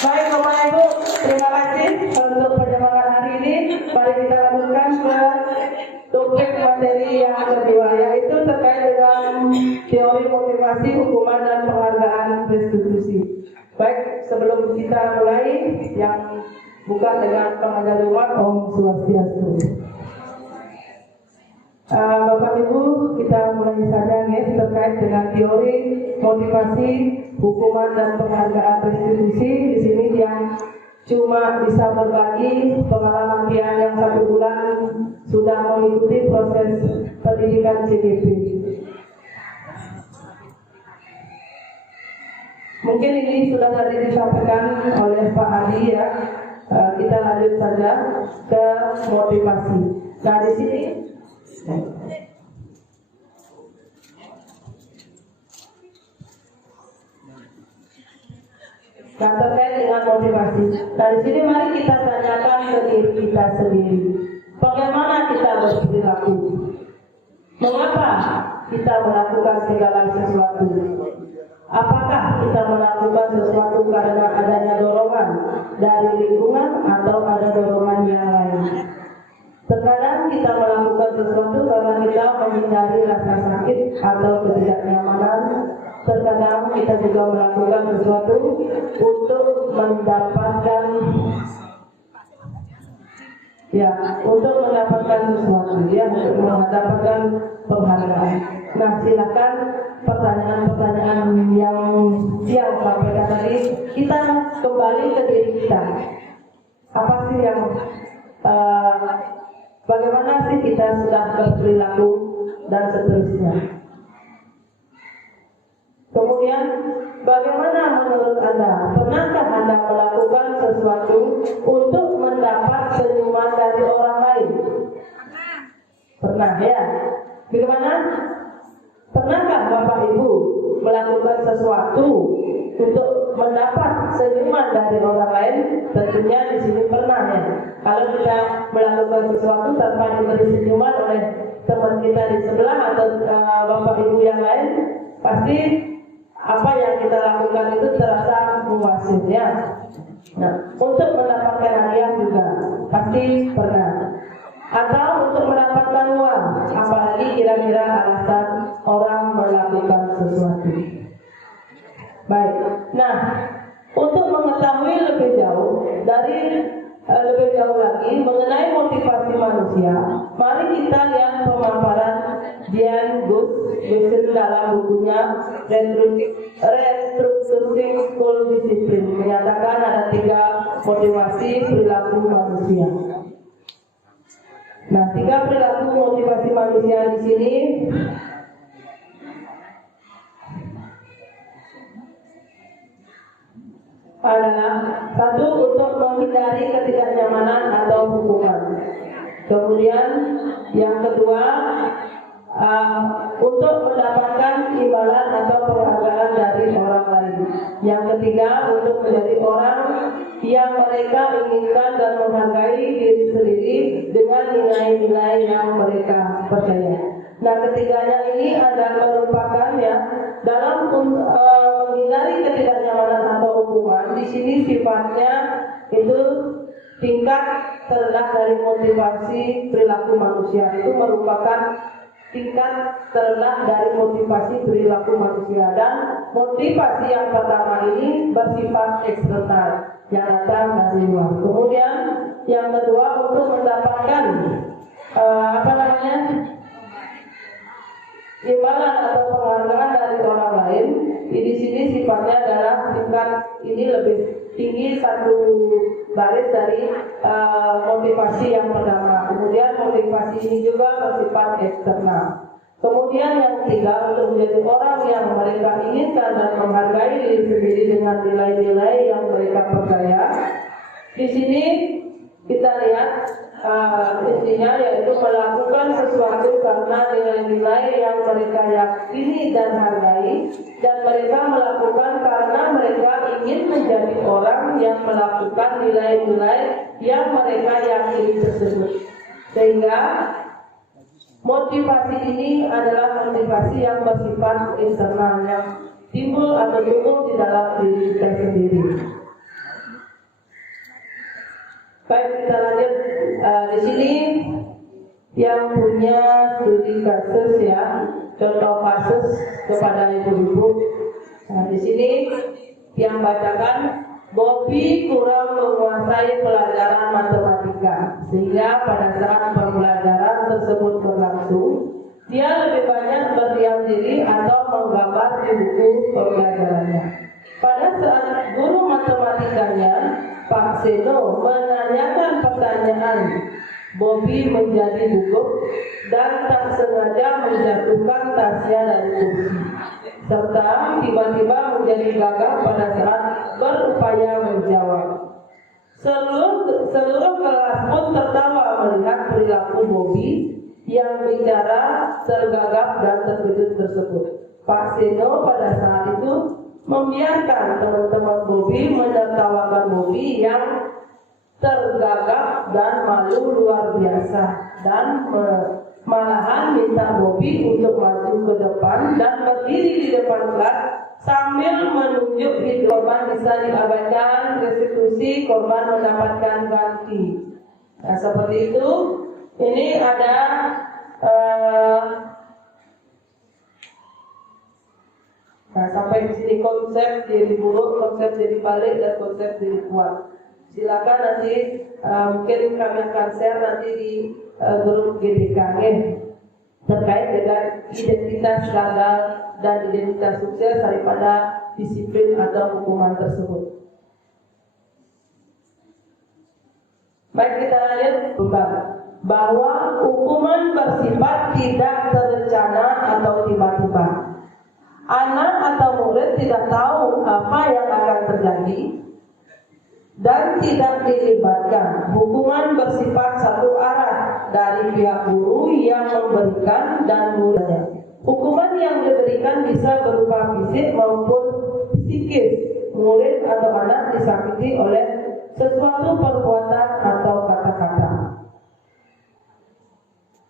Baik Bapak Ibu, terima kasih untuk penyemangat hari ini. Mari kita lanjutkan ke topik materi yang kedua, yaitu terkait dengan teori motivasi, hukuman dan penghargaan restitusi. Baik, sebelum kita mulai, yang buka dengan pengajar rumah, Om Swastiastu. Bapak Ibu, kita mulai saja nih terkait dengan teori motivasi, hukuman dan penghargaan restitusi. Di sini yang cuma bisa berbagi pengalaman dia yang 1 bulan sudah mengikuti proses pendidikan CDP. Mungkin ini sudah tadi disampaikan oleh Pak Adi ya. Kita lanjut saja ke motivasi. Nah di sini terkait dengan motivasi. Nah di sini mari kita tanyakan ke diri kita sendiri. Bagaimana kita berperilaku? Mengapa kita melakukan segala sesuatu? Apakah kita melakukan sesuatu karena adanya dorongan dari lingkungan atau ada dorongan yang lain? Terkadang kita melakukan sesuatu karena kita menghindari rasa sakit atau ketidaknyamanan. Terkadang kita juga melakukan sesuatu untuk mendapatkan sesuatu, untuk mendapatkan penghargaan. Nah, silakan pertanyaan-pertanyaan yang sampaikan tadi, kita kembali ke diri kita. Apa sih yang bagaimana sih kita sudah berperilaku dan seterusnya. Kemudian bagaimana menurut Anda? Pernahkah Anda melakukan sesuatu untuk mendapat senyuman dari orang lain? Pernah ya? Bagaimana? Pernahkah Bapak Ibu melakukan sesuatu untuk mendapat senyuman dari orang lain? Tentunya di sini pernah ya. Kalau kita melakukan sesuatu tanpa diberi senyuman oleh teman kita di sebelah atau Bapak Ibu yang lain, pasti apa yang kita lakukan itu terasa memuaskan ya. Nah, untuk mendapatkan hadiah juga pasti pernah. Atau untuk mendapatkan uang, apalagi kira-kira alasan orang melakukan sesuatu. Baik, nah untuk mengetahui lebih jauh lagi mengenai motivasi manusia, mari kita lihat pemaparan Dian Gussen dalam bukunya Restructuring School Discipline, menyatakan ada 3 motivasi perilaku manusia. Nah, 3 perilaku motivasi manusia di sini adalah 1, untuk menghindari ketidaknyamanan atau hukuman. Kemudian yang kedua, untuk mendapatkan imbalan atau penghargaan dari orang lain. Yang ketiga, untuk menjadi orang yang mereka inginkan dan menghargai diri sendiri dengan nilai-nilai yang mereka percaya. Nah, ketiganya ini adalah merupakan dalam menghindari ketidaknyamanan atau hukuman. Di sini sifatnya itu tingkat terendah dari motivasi perilaku manusia, itu merupakan tingkat terendah dari motivasi perilaku manusia. Dan motivasi yang pertama ini bersifat eksternal, yang datang dari luar. Kemudian yang kedua, untuk mendapatkan imbalan atau penghargaan dari orang lain. Di sini sifatnya adalah tingkat ini lebih tinggi 1 baris dari motivasi yang pertama. Kemudian motivasi ini juga bersifat eksternal. Kemudian yang ketiga, untuk menjadi orang yang mereka inginkan dan menghargai diri sendiri dengan nilai-nilai yang mereka percaya. Di sini kita lihat intinya yaitu melakukan sesuatu karena nilai-nilai yang mereka yakini dan hargai, dan mereka melakukan karena mereka ingin menjadi orang yang melakukan nilai-nilai yang mereka yakini tersebut. Sehingga motivasi ini adalah motivasi yang bersifat internal, yang timbul atau tumbuh di dalam diri kita sendiri. Baik, kita lanjut. Di sini yang punya studi kasus contoh kasus kepada ibu-ibu. Nah, di sini yang bacakan, Bobby kurang menguasai pelajaran matematika, sehingga pada saat pembelajaran tersebut berlangsung, dia lebih banyak berdiam diri atau menggambar di buku pembelajarannya. Pada saat guru matematikanya, Pak Seno, menanyakan pertanyaan, Bobby menjadi gugup dan tak sengaja menjatuhkan tasnya dari kursi, serta tiba-tiba menjadi gagap pada saat berupaya menjawab. Seluruh kelas pun tertawa melihat perilaku Bobby yang bicara tergagap dan terkejut tersebut. Pak Seno pada saat itu membiarkan teman-teman Bobby menertawakan Bobby yang tergagap dan malu luar biasa, dan malahan minta Bobby untuk maju ke depan dan berdiri di depan kelas sambil menunjuk di korban bisa diabaikan, restitusi korban mendapatkan ganti. Nah, seperti itu. Ini ada nah, sampai di sini konsep jadi buruk, konsep jadi balik, dan konsep jadi kuat. Silakan nanti mungkin kami akan share nanti di grup GDKG terkait dengan identitas gagal dan identitas sukses daripada disiplin atau hukuman tersebut. Baik, kita lanjut bahwa hukuman bersifat tidak terencana atau tiba-tiba. Anak atau murid tidak tahu apa yang akan terjadi dan tidak dilibatkan. Hukuman bersifat satu arah dari pihak guru yang memberikan dan muridnya. Hukuman yang diberikan bisa berupa fisik maupun psikis. Murid atau anak disakiti oleh sesuatu perbuatan atau kata-kata.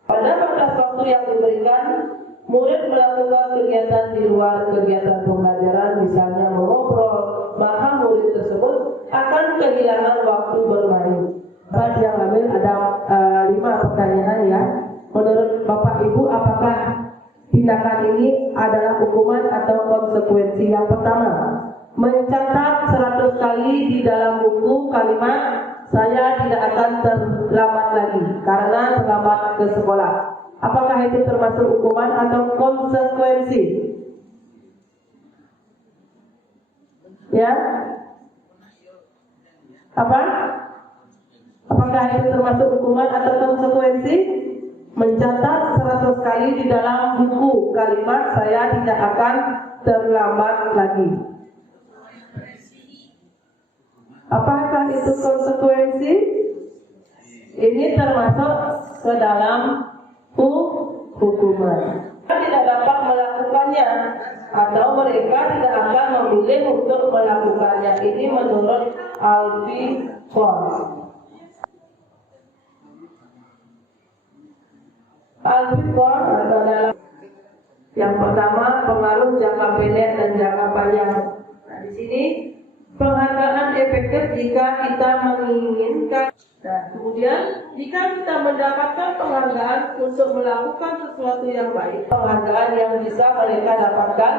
Pada batas waktu yang diberikan, murid melakukan kegiatan di luar kegiatan pembelajaran, misalnya mengobrol, maka murid tersebut akan kehilangan waktu bermain. Bahan yang ambil adalah Ibu, apakah tindakan ini adalah hukuman atau konsekuensi? Yang pertama, mencatat 100 kali di dalam buku kalimat saya tidak akan terlambat lagi karena terlambat ke sekolah. Apakah itu termasuk hukuman atau konsekuensi? Ya? Apa? Apakah itu termasuk hukuman atau konsekuensi? Mencatat 100 kali di dalam buku kalimat saya tidak akan terlambat lagi. Apakah itu konsekuensi? Ini termasuk ke dalam hukuman. Tidak dapat melakukannya atau mereka tidak akan memilih untuk melakukannya. Ini menurut Alfie Kohn. Alfie Kohn adalah yang pertama pengaruh jangka pendek dan jangka panjang. Nah, di sini penghargaan efektif jika kita menginginkan. Nah, kemudian jika kita mendapatkan penghargaan untuk melakukan sesuatu yang baik, penghargaan yang bisa mereka dapatkan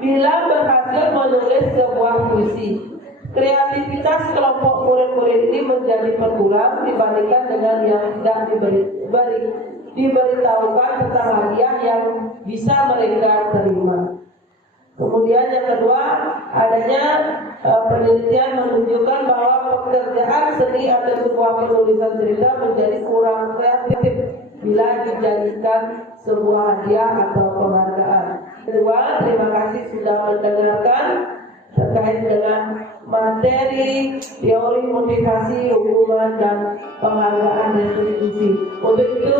bila berhasil menulis sebuah puisi. Kreativitas kelompok murid-murid ini menjadi berkurang dibandingkan dengan yang tidak diberitahukan tentang hadiah yang bisa mereka terima. Kemudian yang kedua, adanya penelitian menunjukkan bahwa pekerjaan seni atau sebuah penulisan cerita menjadi kurang kreatif bila dijadikan sebuah hadiah atau penghargaan. Kedua, terima kasih sudah mendengarkan terkait dengan materi, teori motivasi, hukuman, dan penghargaan restitusi. Untuk itu,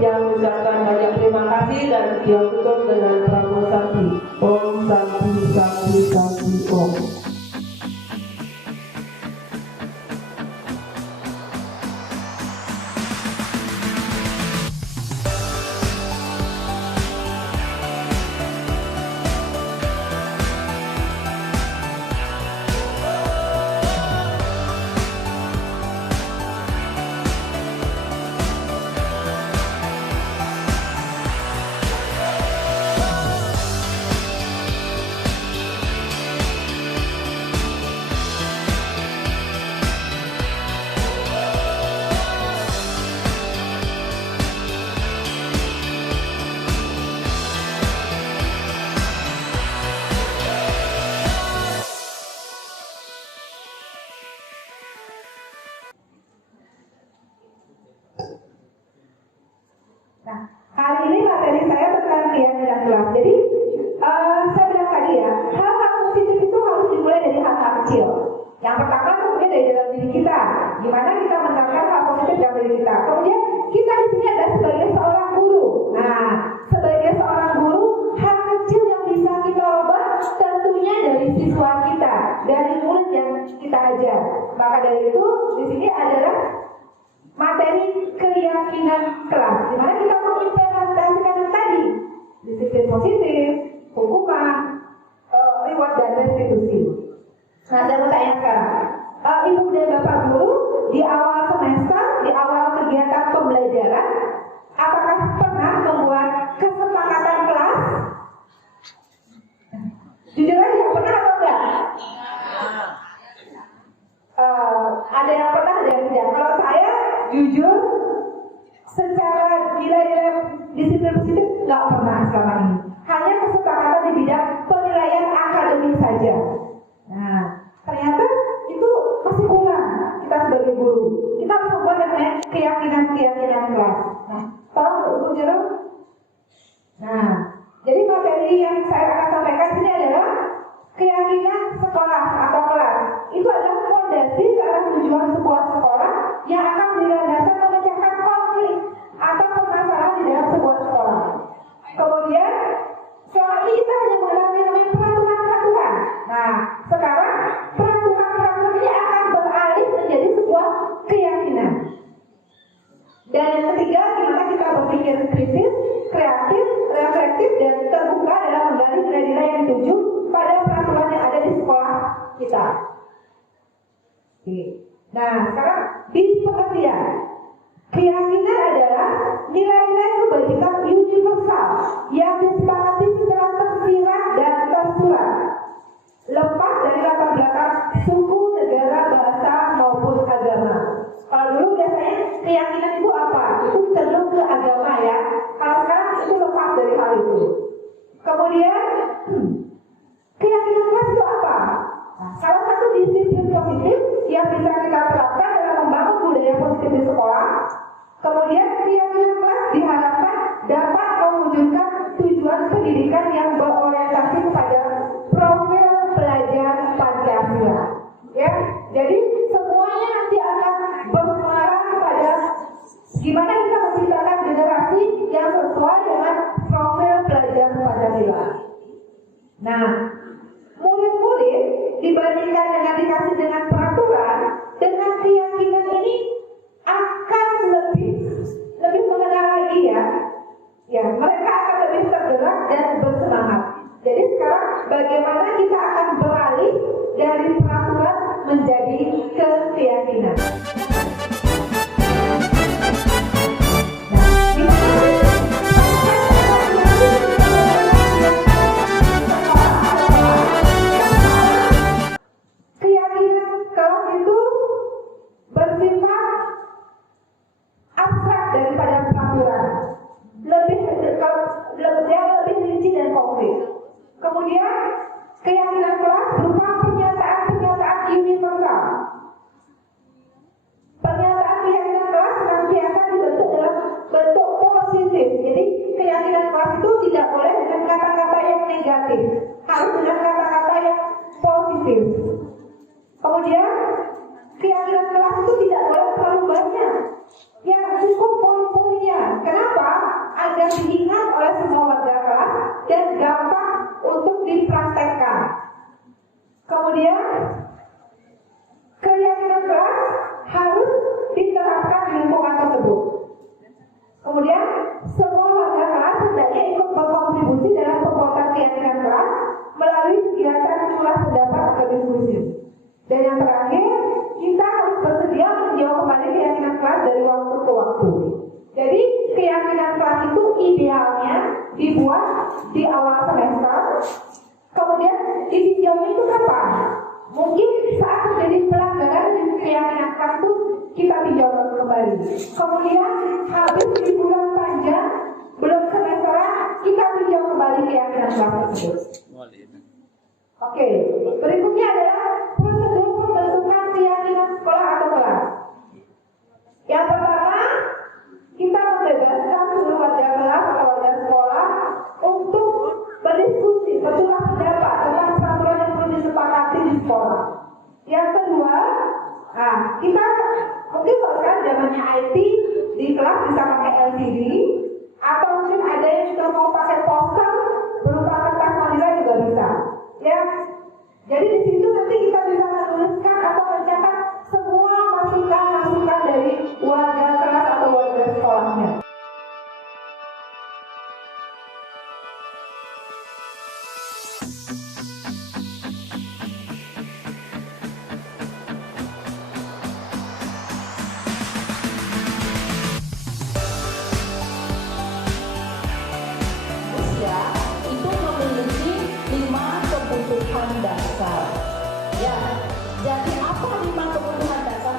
yang mengucapkan banyak terima kasih dan dia tutup dengan Pramu Sakti. Om Sakti Sakti Sakti Om. Nah, hari ini materi saya tentang keyakinan kelas. Jadi, saya bilang tadi ya, hal-hal positif itu harus dimulai dari hal-hal kecil. Yang pertama kemudian dari dalam diri kita, gimana kita menerapkan hal positif dalam diri kita. Kemudian kita di sini adalah sebagai seorang guru. Nah, sebagai seorang guru, hal kecil yang bisa kita ubah tentunya dari siswa kita, dari murid yang kita ajar. Maka dari itu di sini adalah materi keyakinan kelas, di mana kita mengimplementasikan tadi disiplin positif, hukuman, reward dan restitusi. Nah, saya mau tanya sekarang, Ibu dan Bapak Guru di awal semester, di awal kegiatan pembelajaran, apakah pernah membuat kesepakatan kelas? Jujur aja, pernah atau enggak? Ada yang pernah, ada yang tidak. Kalau saya jujur, secara nilai-nilai disiplin positif nggak pernah selama ini. Hanya kesepakatan di bidang penilaian akademik saja. Nah, ternyata itu masih kurang kita sebagai guru. Kita harus membuat yang namanya keyakinan kelas. Nah, tolong Bu Jero. Nah, jadi materi yang saya akan sampaikan sini adalah keyakinan sekolah atau kelas. Itu adalah fondasi ke arah tujuan sebuah sekolah yang akan dilandaskan memecahkan konflik atau permasalahan di dalam sebuah sekolah. Kemudian, selama ini kita hanya mengenal yang namanya peraturan-peraturan. Nah, sekarang peraturan-peraturan ini akan beralih menjadi sebuah keyakinan. Dan yang ketiga, gimana kita berpikir kritis, kreatif, reflektif, dan terbuka dalam menggali nilai-nilai yang dituju pada peraturan yang ada di sekolah kita. Oke. Nah, sekarang di pengertian. Keyakinan adalah nilai-nilai kebajikan universal yang disepakati secara tersirat dan tersurat, lepas dari latar belakang suku, negara, bahasa maupun agama. Kalau dulu biasanya keyakinan itu apa? Itu cenderung ke agama ya. Kalau sekarang itu lepas dari hal itu. Kemudian keyakinan kelas itu apa? Nah, salah satu disiplin positif yang bisa kita terapkan dalam membangun budaya positif di sekolah. Kemudian keyakinan kelas diharapkan dapat mewujudkan tujuan pendidikan yang berorientasi kepada profil pelajar Pancasila. Ya, jadi semuanya nanti akan bermuara kepada gimana kita menciptakan generasi yang sesuai dengan profil pelajar Pancasila. Nah, murid-murid dibandingkan dengan dikasih dengan peraturan, dengan keyakinan ini akan lebih mengenal lagi ya. Ya, mereka akan lebih tergerak dan bersemangat. Jadi sekarang bagaimana kita akan beralih dari peraturan menjadi ke keyakinan. Keyakinan kelas itu bersifat abstrak daripada peraturan, lebih rinci dan konkret. Kemudian keyakinan kelas berupa pernyataan-pernyataan universal. Pernyataan keyakinan kelas senantiasa dibentuk dalam bentuk positif. Jadi keyakinan kelas itu tidak boleh dengan kata-kata yang negatif, harus dengan kata-kata yang positif. Kemudian keyakinan kelas itu tidak boleh terlalu banyak, yang cukup poin-poinnya. Kenapa? Agar diingat oleh semua warga kelas dan gampang untuk dipraktekkan. Kemudian keyakinan kelas harus diterapkan di lingkungan tersebut. Kemudian semua warga kelas hendaknya ikut berkontribusi dalam pembuatan keyakinan kelas melalui kegiatan kelas pendapat atau diskusi. Dan yang terakhir, kita harus bersedia meninjau kembali keyakinan kelas dari waktu ke waktu. Jadi keyakinan kelas itu idealnya dibuat di awal semester, kemudian ditinjaunya itu kapan? Mungkin saat terjadi pelanggaran di keyakinan kelas itu kita tinjau kembali. Kemudian habis di bulan panjang, belum semesteran, kita tinjau kembali keyakinan kelas tersebut. Oke, berikutnya adalah prosedur pembentukan keyakinan sekolah atau kelas. Yang pertama, kita membebaskan seluruh warga kelas atau warga sekolah untuk berdiskusi, bertukar pendapat tentang peraturan yang perlu disepakati di sekolah. Yang kedua, kita mungkin kalau sekarang zamannya IT, di kelas bisa pakai LCD, atau mungkin ada yang juga mau pakai poster berupa kertas manila juga bisa. Ya, jadi di situ nanti kita bisa menuliskan atau mencatat semua masukan-masukan dari warga kelas atau warga sekolahnya. Itu memiliki 5 kebutuhan dasar. Ya, jadi apa 5 kebutuhan dasar?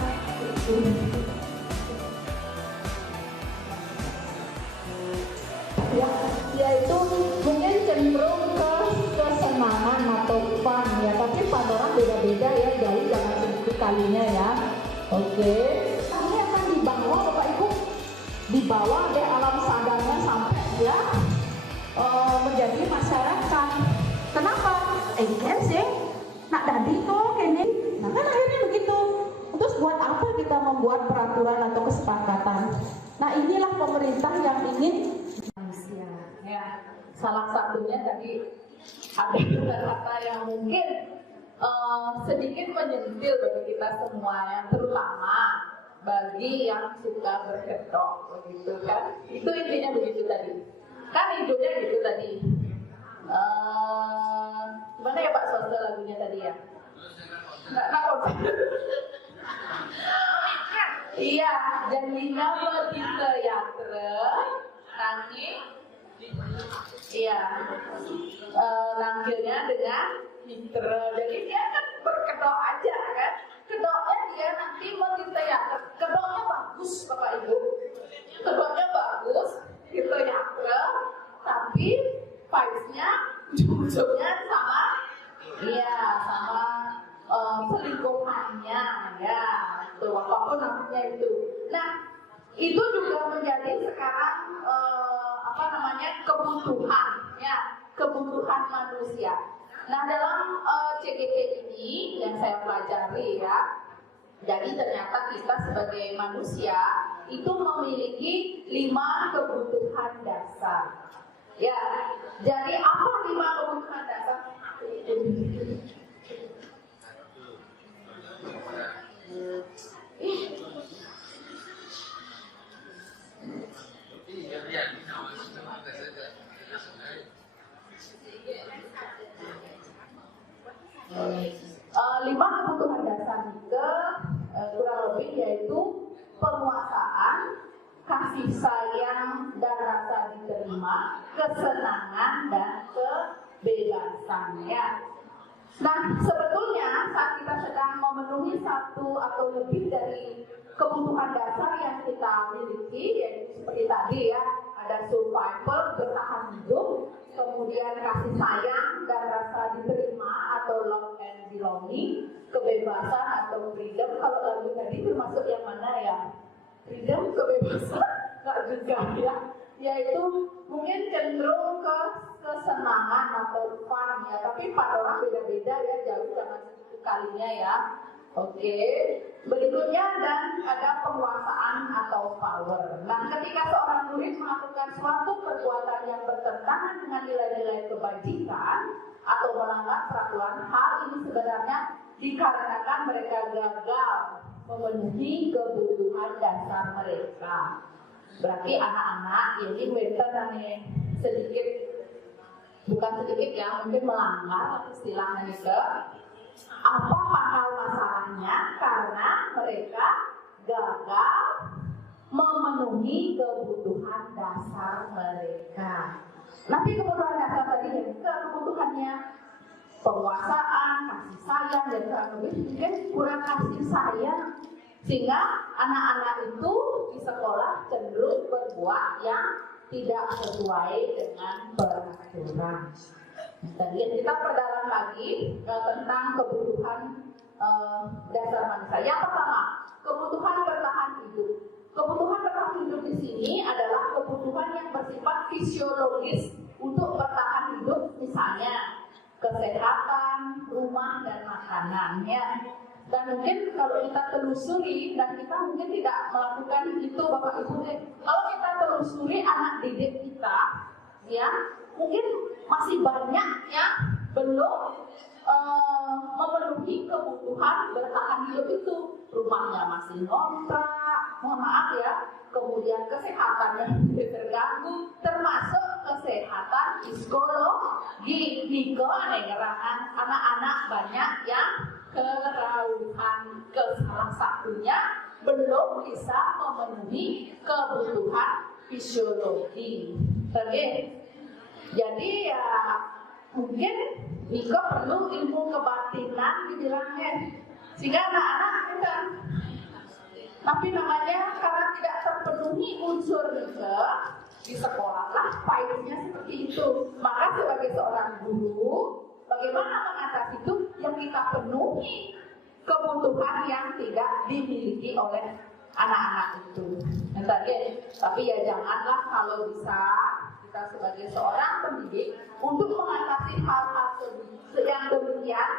Ya, yaitu mungkin cenderung ke kesenangan atau fun ya, tapi pada orang beda-beda ya, jadi jangan sedikit kalinya ya. Oke, ini akan dibawa Bapak Ibu, dibawa dari alam sadarnya sampai ya menjadi masyarakat. Kenapa? Sih, nak dadi kok kene. Nah kan akhirnya begitu. Terus buat apa kita membuat peraturan atau kesepakatan? Nah inilah pemerintah yang ingin manusia. Ya, salah satunya tadi ada kata yang mungkin sedikit menyentil bagi kita semua, yang terutama bagi yang suka berkedok, begitu kan? Itu intinya begitu tadi. Kan hidupnya gitu tadi. Gimana ya Pak Sosa lagunya tadi ya? Nggak Iya, janjinya begitu ya, nanti iya, nanggilnya dengan mitra. Jadi dia kan berkedok aja kan, kedoknya dia nanti begitu ya, kedoknya bagus Bapak Ibu, kedoknya bagus, gitu ya, tapi vibes-nya ujung-ujungnya sama, iya sama selingkuhannya ya, itu apapun namanya itu. Nah, itu juga menjadi sekarang kebutuhan ya, kebutuhan manusia. Nah, dalam CGP ini yang saya pelajari ya, jadi ternyata kita sebagai manusia itu memiliki 5 kebutuhan dasar. Ya, jadi apa 5 kebutuhan dasar? Lima kebutuhan dasar itu kurang lebih yaitu penguasaan, kasih sayang dan rasa diterima, kesenangan dan kebebasan ya. Nah, sebetulnya saat kita sedang memenuhi satu atau lebih dari kebutuhan dasar yang kita miliki, yaitu seperti tadi ya, ada survival, bertahan hidup, kemudian kasih sayang dan rasa diterima atau love and belonging, kebebasan atau freedom. Kalau lagu tadi termasuk yang mana ya? Freedom, kebebasan, nggak juga ya. Yaitu mungkin cenderung ke kesenangan atau fun ya, tapi pada orang beda-beda ya, jauh jangan segitu kalinya ya. Oke, berikutnya dan ada penguasaan atau power. Nah, ketika seorang murid melakukan suatu perbuatan yang bertentangan dengan nilai-nilai kebajikan atau melanggar peraturan, hal ini sebenarnya dikarenakan mereka gagal memenuhi kebutuhan dasar mereka. Berarti anak-anak ini wetan nih sedikit, bukan sedikit ya, mungkin melanggar istilahnya itu. Apa pangkal masalahnya? Karena mereka gagal memenuhi kebutuhan dasar mereka. Nanti kebutuhan dasar tadi yang kebutuhannya penguasaan, kasih sayang, dan mungkin kurang kasih sayang, sehingga anak-anak itu di sekolah cenderung berbuat yang tidak sesuai dengan peraturan. Tadi kita perdalam lagi tentang kebutuhan dasar manusia. Yang pertama, kebutuhan bertahan hidup. Kebutuhan bertahan hidup di sini adalah kebutuhan yang bersifat fisiologis untuk bertahan hidup, misalnya kesehatan, rumah, dan makanannya. Dan mungkin kalau kita telusuri, dan kita mungkin tidak melakukan itu Bapak Ibu, kalau kita telusuri anak didik kita, ya mungkin masih banyak yang belum memenuhi kebutuhan bertahan hidup itu. Rumahnya masih ngontrak, mohon maaf ya, kemudian kesehatannya terganggu, termasuk kesehatan psikologi. Niko ngerangan anak-anak banyak yang kerauhan, ke salah satunya belum bisa memenuhi kebutuhan fisiologi. Oke, jadi ya mungkin Niko perlu ilmu kebatinan dibilangnya, sehingga anak-anak kita, tapi namanya karena tidak terpenuhi unsur Niko di sekolah lah, faedahnya seperti itu. Maka sebagai seorang guru, bagaimana mengatasi itu? Yang kita penuhi kebutuhan yang tidak dimiliki oleh anak-anak itu. Tapi ya janganlah kalau bisa kita sebagai seorang pendidik untuk mengatasi hal-hal yang demikian,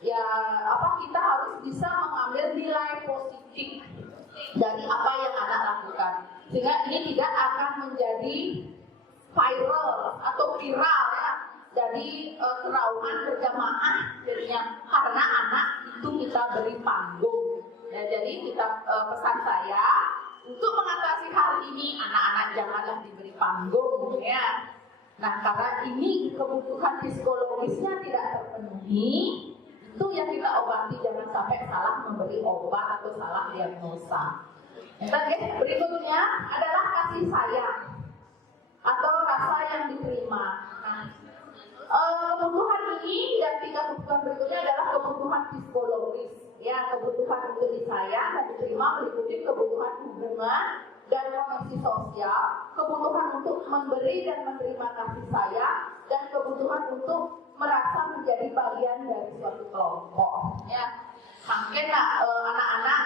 ya kita harus bisa mengambil nilai positif dari apa yang anak lakukan, sehingga ini tidak akan menjadi viral atau viral ya. Jadi kerauhan berjamaah jadinya karena anak itu kita beri panggung. Ya, jadi kita pesan saya untuk mengatasi hal ini, anak-anak janganlah diberi panggung ya. Nah, karena ini kebutuhan psikologisnya tidak terpenuhi, itu yang kita obati, jangan sampai salah memberi obat atau salah diagnosa. Oke, berikutnya adalah kasih sayang atau rasa yang diterima. Kebutuhan ini dan 3 kebutuhan berikutnya adalah kebutuhan psikologis, ya, kebutuhan untuk disayang dan diterima meliputi kebutuhan hubungan dan koneksi sosial, kebutuhan untuk memberi dan menerima kasih sayang, dan kebutuhan untuk merasa menjadi bagian dari suatu kelompok. Ya, makin anak-anak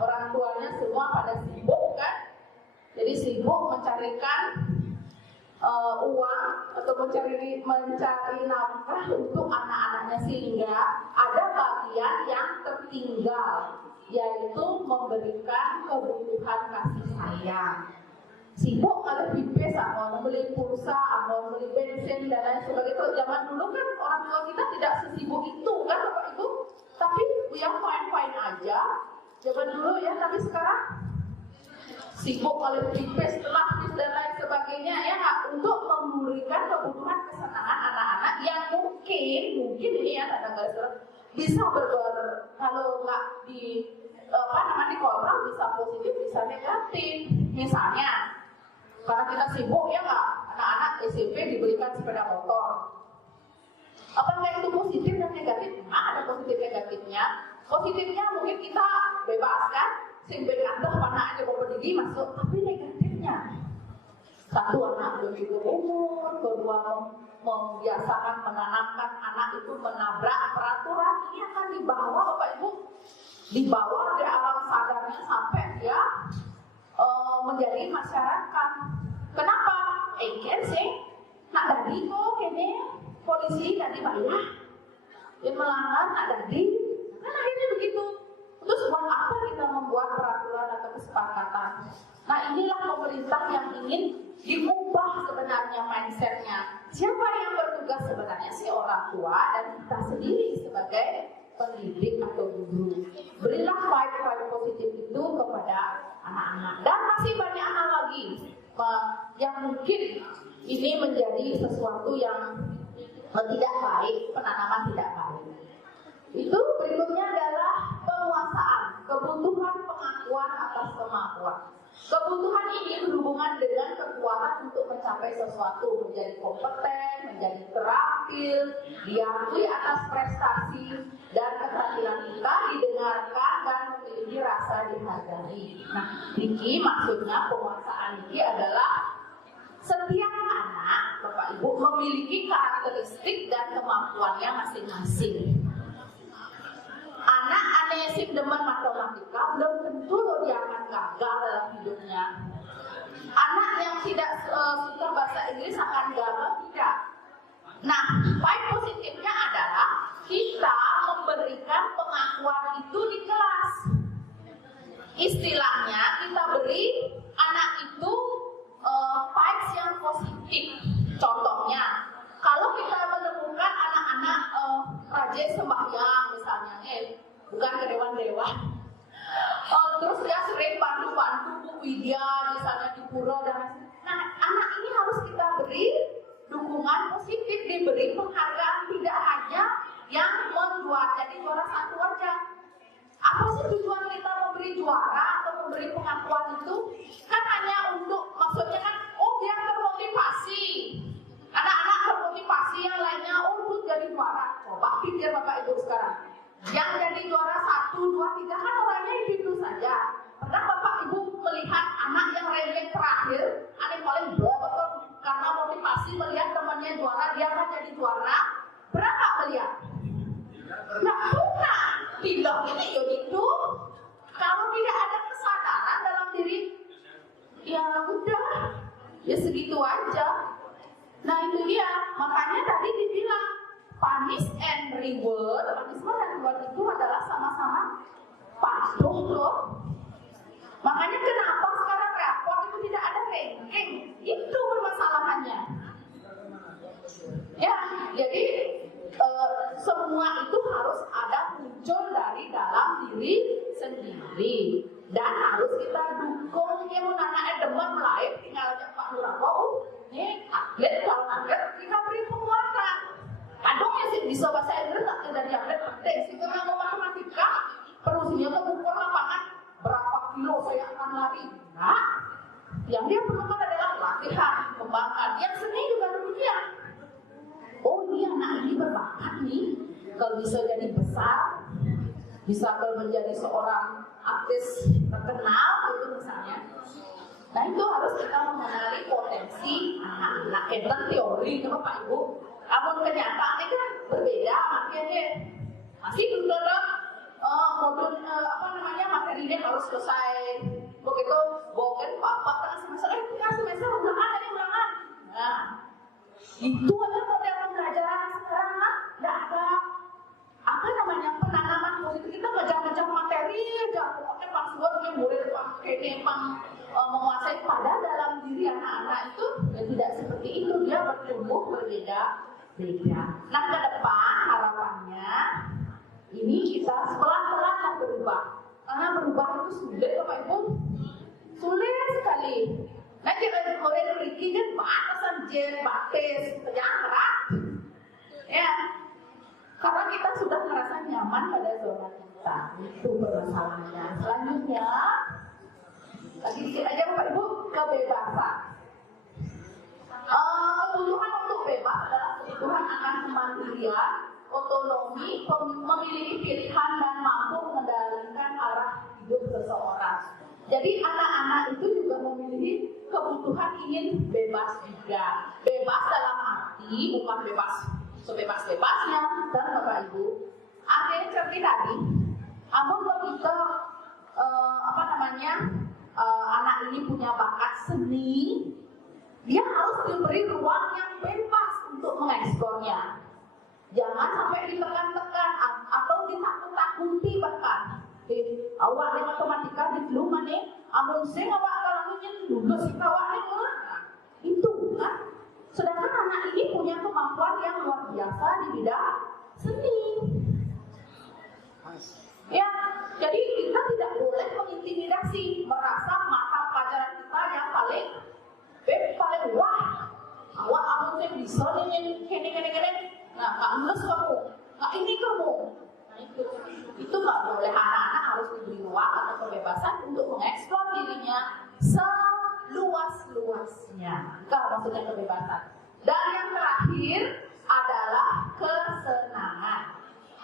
orang tuanya semua pada sibuk kan, jadi sibuk mencarikan uang atau mencari nafkah untuk anak-anaknya, sehingga ada bagian yang tertinggal, yaitu memberikan kebutuhan kasih sayang. Sibuk ada pipes, mau beli pulsa, mau beli bensin dan lain sebagainya. Kalau zaman dulu kan orang tua kita tidak sesibuk itu kan Bapak Ibu, tapi yang fine-fine aja zaman dulu ya, tapi sekarang sibuk oleh pipes, lapis dan lain sebagainya ya, untuk memberikan kebutuhan kesenangan anak-anak yang mungkin ini ya kadang-kadang bisa kalau nggak dikontrol bisa positif bisa negatif. Misalnya karena kita sibuk ya nggak, anak-anak SMP diberikan sepeda motor. Apakah itu positif dan negatif? Ada positif negatifnya. Positifnya mungkin kita bebaskan simpen atas anak aja bapak diri masuk, tapi negatifnya satu, anak belum cukup umur, kedua membiasakan menanamkan anak itu menabrak peraturan. Ini akan dibawa Bapak Ibu, dibawa di alam sadarnya sampai dia menjadi masyarakat. Kenapa? Kan sih nak tadi kok kene polisi tadi bayar dia melanggar nak tadi kan akhirnya begitu. Terus buat apa kita membuat peraturan atau kesepakatan? Nah, inilah pemerintah yang ingin diubah sebenarnya mindsetnya. Siapa yang bertugas sebenarnya sih? Orang tua dan kita sendiri sebagai pendidik atau guru. Berilah vibe positif itu kepada anak-anak. Dan masih banyak hal lagi yang mungkin ini menjadi sesuatu yang tidak baik, penanaman tidak baik. Itu berikutnya adalah penguasaan, kebutuhan pengakuan atas kemampuan. Kebutuhan ini berhubungan dengan kekuatan untuk mencapai sesuatu, menjadi kompeten, menjadi terampil, diakui atas prestasi, dan keterampilan kita didengarkan dan memiliki rasa dihargai. Nah, Niki maksudnya penguasaan Niki adalah setiap anak, Bapak Ibu, memiliki karakteristik dan kemampuannya masing-masing. Anak anesim demen matematika belum tentu loh dia akan gagal dalam hidupnya. Anak yang tidak suka bahasa Inggris akan gagal, tidak. Nah, poin positifnya adalah kita memberikan pengakuan itu di kelas. Istilahnya kita beri anak itu vibes yang positif. Contohnya, kalau kita menemukan anak-anak rajin sembahyang misalnya, bukan ke dewan-dewan, terus dia sering bantu-bantu Bu Widya misalnya di pura dan nah, anak ini harus kita beri dukungan positif, diberi penghargaan, tidak hanya yang jadi juara satu aja. Apa sih tujuan kita memberi juara atau memberi pengakuan itu? Kan hanya untuk, maksudnya kan, biar termotivasi. Anak-anak termotivasi, yang lainnya untuk jadi juara. Coba pikir Bapak Ibu sekarang, yang jadi juara 1, 2, 3 kan orangnya itu saja. Pernah Bapak Ibu melihat anak yang ranking terakhir, anak paling betul karena motivasi melihat temannya juara, dia akan jadi juara? Pernah nggak melihat? Nggak pernah. Bilang ini itu, kalau tidak ada kesadaran dalam diri, ya udah, ya segitu aja. Nah itu dia, makanya tadi dibilang punish and reward, punishment dan reward itu adalah sama-sama patuh loh. Makanya kenapa sekarang rapor itu tidak ada ranking, itu permasalahannya. Ya, jadi semua itu harus ada muncul dari dalam diri sendiri dan harus kita dukung. Ya mau anak demen lain tinggal aja Pak Nurawo, ini atlet, kalau atlet kita beri penguatan. Kadang ya sih bisa bahasa Inggris tak dari atlet penting sih, karena mau matematika perusinya ke ukur lapangan berapa kilo saya lakukan lari. Nah, yang dia perlukan adalah latihan, kembangkan. Yang seni juga demikian. Oh, ini anak ini berbakat nih. Kalau bisa jadi besar, bisa menjadi seorang artis terkenal gitu misalnya. Nah itu harus kita mengenali potensi anak-anak. Enten teori itu Bapak Ibu. Namun kenyataannya kan berbeda. Makanya masih belum ada modul materinya harus selesai. Begitu boken Bapak tengah semester, tengah semester ulangan. Nah itu aja model pembelajaran sekarang kan nggak ada penanaman positif. Kita ngejar-ngejar materi aja, pokoknya passwordnya murid pakai menguasai. Padahal dalam diri anak-anak itu ya tidak seperti itu, dia bertumbuh berbeda-beda. Nah ke depan harapannya ini kita pelan-pelan berubah, karena berubah itu sulit Bapak Ibu, sulit sekali. Nah kita mulai memiliki kan batasan batas penyangrak ya. Karena kita sudah merasa nyaman pada zona kita, itu permasalahannya. Selanjutnya, lagi dikit aja Bapak Ibu, kebebasan. Kebutuhan untuk bebas adalah kebutuhan akan kemandirian, otonomi, memiliki pilihan dan mampu mengendalikan arah hidup seseorang. Jadi anak-anak itu juga memiliki kebutuhan ingin bebas juga. Bebas dalam arti bukan bebas sebebas-bebasnya dan Bapak Ibu. Artinya seperti tadi, namun kalau kita anak ini punya bakat seni, dia harus diberi ruang yang bebas untuk mengeksplornya. Jangan sampai ditekan-tekan atau ditakut-takuti bahkan. Awak dengan matematika di luman nih, amun sing awak kalau lulus si awak nih, itu kan. Sedangkan anak ini punya kemampuan yang luar biasa di bidang seni. Ya, jadi kita tidak boleh mengintimidasi, merasa mata pelajaran kita yang paling wah. Awak amun bisa nih kene. Nah, nggak lulus kamu, nggak ini kamu. Nah, itu nggak boleh. Anak-anak harus diberi ruang atau kebebasan untuk mengeksplor dirinya seluas-luasnya. Itu maksudnya kebebasan. Dan yang terakhir adalah kesenangan.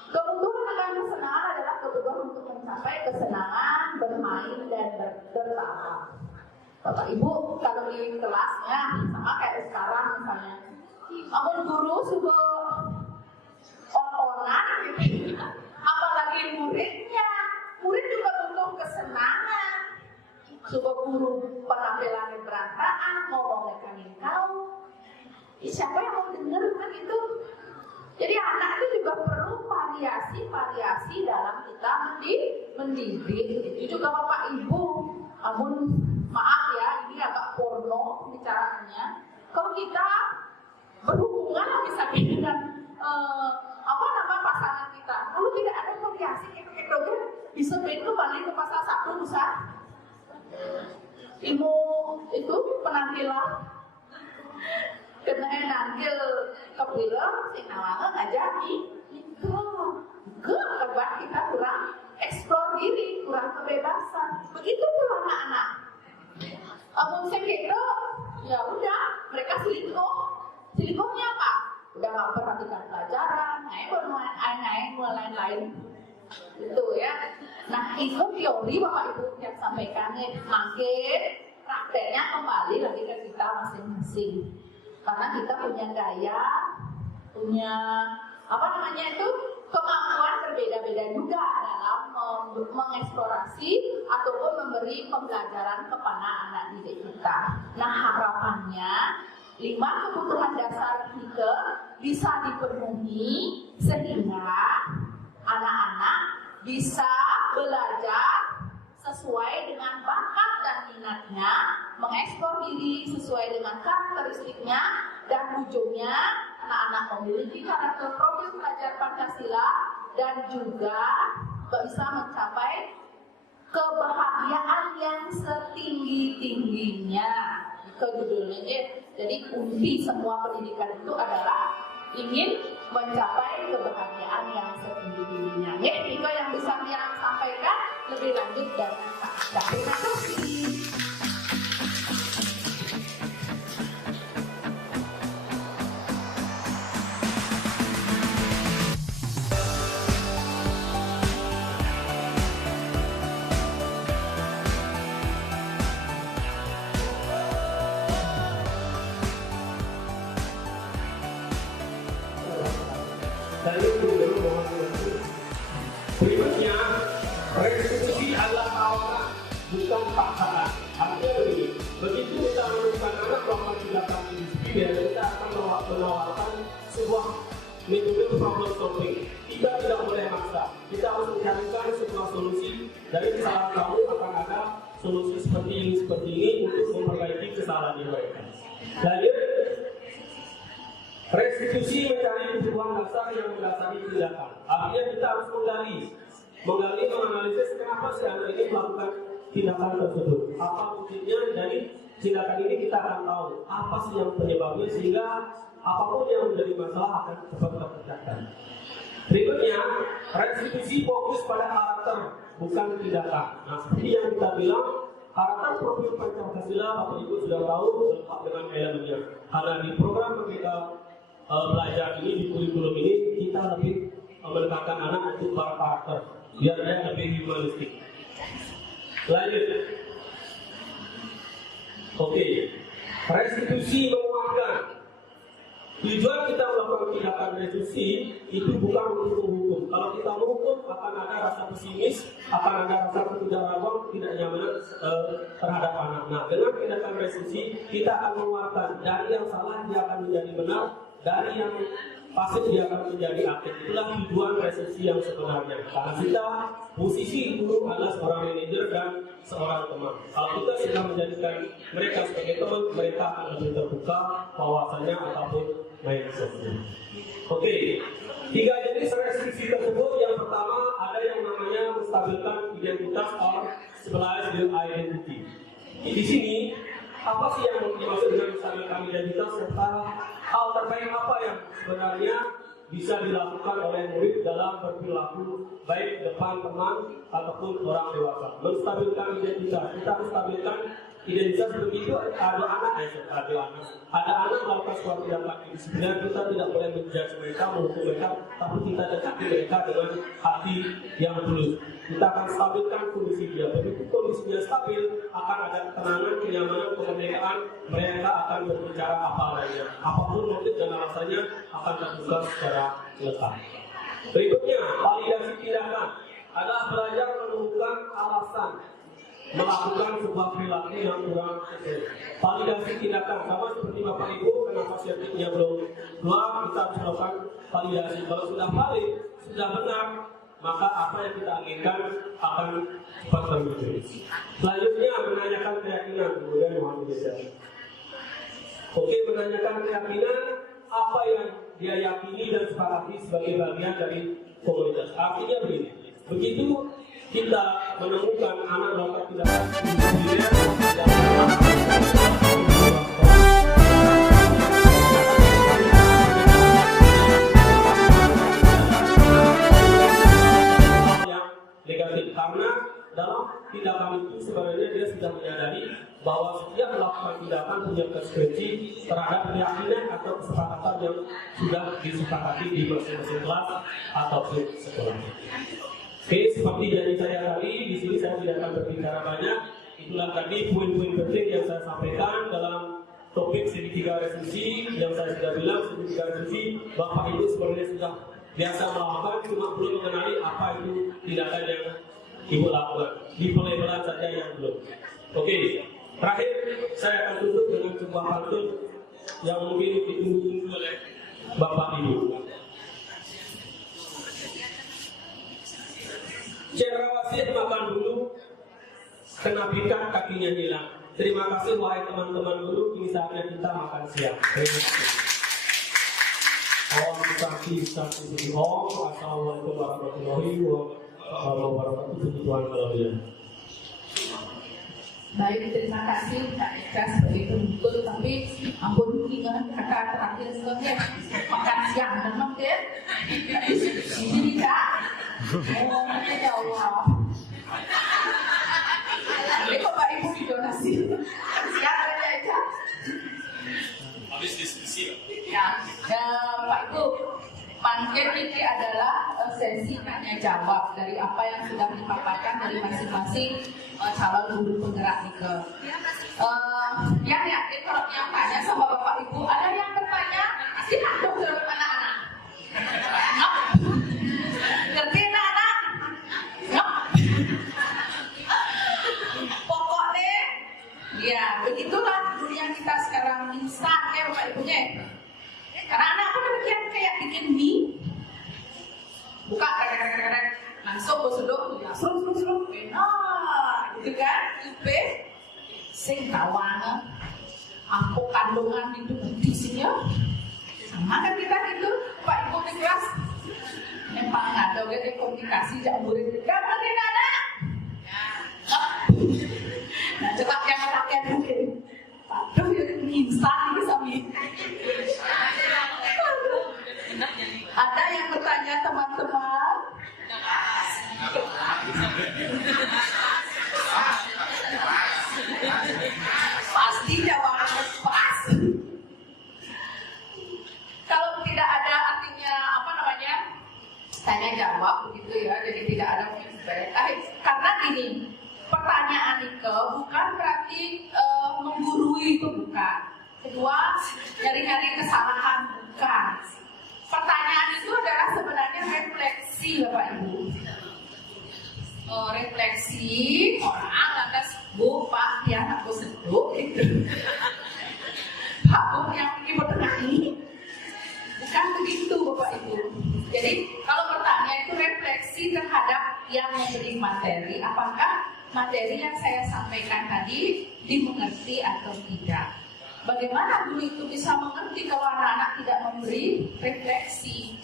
Kebutuhan akan kesenangan adalah kebutuhan untuk mencapai kesenangan, bermain dan bertertawa. Bapak Ibu kalau di kelasnya sama kayak sekarang misalnya, namun guru suka on-onan gitu, apalagi muridnya. Murid juga butuh kesenangan. Suka guru penampilannya berantakan, ngomongnya kau. Siapa yang mau dengar kan itu? Jadi anak itu juga perlu variasi dalam kita mendidik. Itu juga Bapak Ibu. Namun maaf ya, ini agak porno bicaraannya. Kalau kita berhubungan misalnya dengan pasangan kita, kalau tidak ada variasi kita bisa kembali ke pasal 1 bisa ilmu itu penampilan kena nanggil kebilang sing nawangnya nggak jadi itu kebat kita kurang eksplor diri, kurang kebebasan. Begitu pula anak-anak. Mungkin gitu, ya udah mereka selingkuhnya apa? Udah nggak perhatikan pelajaran, naik lain-lain itu ya. Nah itu teori Bapak Ibu yang sampaikan makin prakteknya kembali lagi ke kita masing-masing. Karena kita punya gaya, punya kemampuan berbeda-beda juga dalam mengeksplorasi ataupun memberi pembelajaran kepada anak didik kita. Nah harapannya 5 kebutuhan dasar kita bisa dipenuhi sehingga anak-anak bisa belajar sesuai dengan bakat dan minatnya, mengeksplor diri sesuai dengan karakteristiknya, dan ujungnya anak-anak memiliki karakter profil pelajar Pancasila dan juga bisa mencapai kebahagiaan yang setinggi-tingginya. Itu judulnya. Jadi kunci semua pendidikan itu adalah ingin mencapai kebahagiaan yang setinggi-tingginya. Itu yang bisa saya sampaikan lebih lanjut dan Terima kasih. Berikutnya, restitusi adalah tawaran, bukan paksaan. Artinya begini, begitu kita menemukan anak melakukan tindakan indisipliner, kita akan menawarkan sebuah metode problem solving. Kita tidak boleh maksa, kita harus mencarikan sebuah solusi. Dari kesalahan kamu akan ada solusi seperti ini untuk memperbaiki kesalahan mereka. Lanjut, restitusi mencari kebutuhan dasar yang mendasari tindakan. Artinya kita harus menganalisis kenapa si anak ini melakukan tindakan tersebut. Apa motifnya dari tindakan ini, kita akan tahu apa sih yang penyebabnya sehingga apapun yang menjadi masalah akan cepat terpecahkan. Berikutnya, restitusi fokus pada karakter, bukan tindakan. Nah, seperti yang kita bilang, karakter profil Pancasila, Bapak Ibu sudah tahu lengkap dengan elemennya. Karena di program kita belajar ini, di kurikulum ini, kita lebih menekankan anak untuk para karakter, biar dia lebih humanistik. Lanjut. Oke. Restitusi menguatkan. Tujuan kita melakukan tindakan restitusi itu bukan untuk menghukum. Kalau kita menghukum akan ada rasa pesimis, akan ada rasa ketidaknyamanan, tidak nyaman terhadap anak. Nah, dengan tindakan restitusi kita akan menguatkan. Dari yang salah dia akan menjadi benar, dari yang pasif dia akan menjadi aktif. Itulah tujuan restitusi yang sebenarnya. Karena kita posisi guru adalah seorang manajer dan seorang teman. Kalau kita sudah menjadikan mereka sebagai teman, mereka akan lebih terbuka wawasannya ataupun main sosial. Oke, 3 jenis restitusi tersebut. Yang pertama ada yang namanya menstabilkan identitas or stabilize the identity. Di sini apa sih yang dimaksud dengan menstabilkan identitas serta hal terbaik apa yang sebenarnya bisa dilakukan oleh murid dalam berperilaku baik depan teman ataupun orang dewasa. Menstabilkan identitas, kita menstabilkan identitas begitu. Ada anak melakukan suatu tindakan indisipliner, kita tidak boleh menjudge mereka, menghukum mereka, tapi kita dekati mereka dengan hati yang tulus. Kita akan stabilkan kondisi dia. Begitu kondisinya stabil, akan ada ketenangan, kenyamanan, kemerdekaan. Mereka akan berbicara apa adanya. Apapun motif dan alasannya akan terbuka secara lengkap. Berikutnya, validasi tindakan adalah belajar menemukan alasan melakukan sebuah perilaku yang kurang sesuai. Validasi tindakan sama seperti Bapak Ibu, kenapa sertifikatnya belum keluar, kita harus melakukan validasi. Kalau sudah valid, sudah benar, maka apa yang kita inginkan akan cepat terwujud. Selanjutnya menanyakan keyakinan, kemudian mohon digeser. Oke, menanyakan keyakinan apa yang dia yakini dan sepakati sebagai bagian dari komunitas. Artinya begini, begitu kita menemukan anak melakukan tindakan indisipliner negatif, karena dalam tindakan itu sebenarnya dia sudah menyadari bahwa setiap melakukan tindakan punya konsekuensi terhadap keyakinan atau kesepakatan yang sudah disepakati di masing-masing kelas ataupun sekolah. Oke, seperti janji saya tadi, di sini saya tidak akan berbicara banyak. Itulah tadi poin-poin penting yang saya sampaikan dalam topik segitiga restitusi. Yang saya sudah bilang, segitiga restitusi Bapak Ibu sebenarnya sudah biasa melakukan, cuma belum mengenali apa itu tindakan yang Ibu lakukan. Di pelabelan saja yang belum. Oke, terakhir saya akan tutup dengan sebuah pantun yang mungkin ditunggu-tunggu oleh Bapak Ibu. Cendrawasih makan dulu, kena pikat kakinya hilang. Terima kasih wahai teman-teman guru, kini saatnya kita makan siang. Terima kasih. Assalamualaikum warahmatullahi wabarakatuh. Tuhan kalian. Baik, terima kasih Kak Eka sebagai penutup. Tapi ampun ingat kata terakhir sebenarnya makan siang, memang ya. Jadi Kak, oh ya Allah. Nanti Bapak Ibu donasi. Siapa aja? Habis diskusi. Ya, Pak Ibu, mungkin ini adalah sesi tanya jawab dari apa yang sudah dipaparkan dari masing-masing calon guru penggerak Nike. Yang yakin kalau yang tanya sama Bapak Ibu, ada yang bertanya, silahkan dong anak-anak. Ngerti anak-anak? Pokoknya, ya begitulah dunia kita sekarang instan ya Bapak Ibunya. Karena anak aku demikian kayak bikin mie, buka kadang-kadang langsung berseduk, serung, enak, gitu kan? Ipe, sing tawana, aku kandungan itu isinya, sama kan kita gitu, Pak Ibu di kelas, memang ada gitu komunikasi jak murid kita, ngerti anak? Nah cepat yang anaknya mungkin, aduh yang instan ini sami. Ada yang bertanya teman-teman? Pasti jawabannya pas. Kalau tidak ada artinya apa namanya tanya jawab begitu ya, jadi tidak ada feedback. Karena gini, pertanyaan itu bukan berarti menggurui itu bukan. Kedua, nyari-nyari kesalahan bukan. Pertanyaan itu adalah sebenarnya refleksi Bapak Ibu. Refleksi orang lantas Bu, Pak, yang aku seduk gitu. Pak, Bu, yang ini bertengahi. Bukan begitu Bapak Ibu. Jadi kalau bertanya itu refleksi terhadap yang memberi materi. Apakah materi yang saya sampaikan tadi dimengerti atau tidak? Bagaimana guru itu bisa mengerti kalau anak-anak tidak memberi refleksi,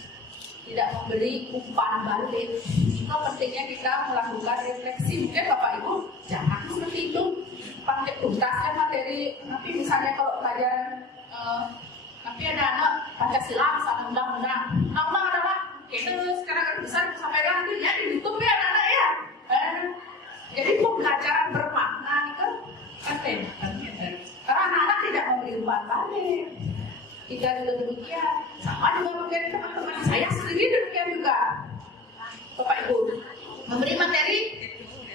tidak memberi umpan balik? Itu pentingnya kita melakukan refleksi. Mungkin Bapak Ibu jangan seperti itu, pakai tuntaskan materi. Nanti misalnya kalau pelajaran nanti ada anak Pancasila misalnya undang-undang adalah kita sekarang kan besar sampai nanti ya di YouTube ya anak-anak ya. Jadi pembelajaran bermakna itu penting. Karena anak-anak tidak memberi umpan balik. Tidak juga demikian. Sama juga mungkin teman-teman saya sendiri demikian juga. Bapak Ibu memberi materi.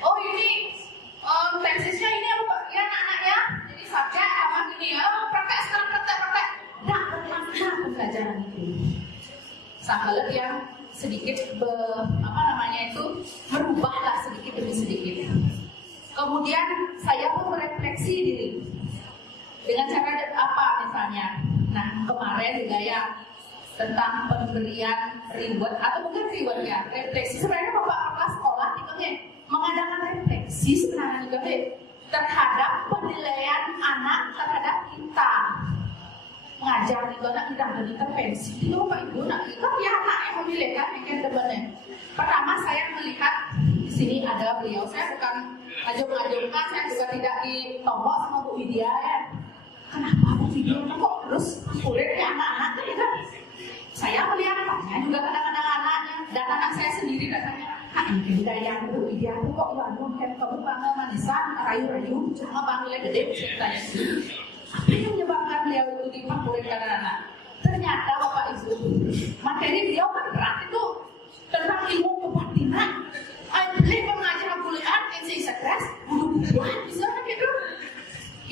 Oh ini tesisnya ini apa ya anak-anak ya. Jadi subjek apa gini ya. Praktek sekarang praktek. Nah bermakna pembelajaran itu. Sampai yang sedikit merubahlah sedikit demi sedikit. Kemudian saya pun merefleksi diri dengan cara apa misalnya. Nah kemarin juga ya tentang pemberian reward atau mungkin reward ya refleksi. Sebenarnya bapak kelas sekolah itu mengadakan refleksi sebenarnya juga terhadap penilaian anak terhadap kita. Mengajar itu anak kita berintervensi itu Bapak Ibu, nah itu ya anak yang memilih kan yang depannya. Pertama saya melihat di sini ada beliau, saya bukan ngajung-ngajungkan, saya juga tidak ditombok sama Bu Widya ya. Kenapa Bu Widya kok terus kulit ya anak-anak kan? Saya melihat tanya juga kadang-kadang anaknya dan anak saya sendiri katanya, nah ini gaya Bu Widya itu kok waduh kan kamu panggil manisan, rayu-rayu, cuma panggilnya gede, saya tanya apa yang menyebabkan beliau itu difavoritkan anak-anak? Ternyata Bapak Ibu, materi beliau kan berat itu tentang ilmu kebatinan. Beliau mengajar kuliah NCI Sekres, bulan bisa kan gitu.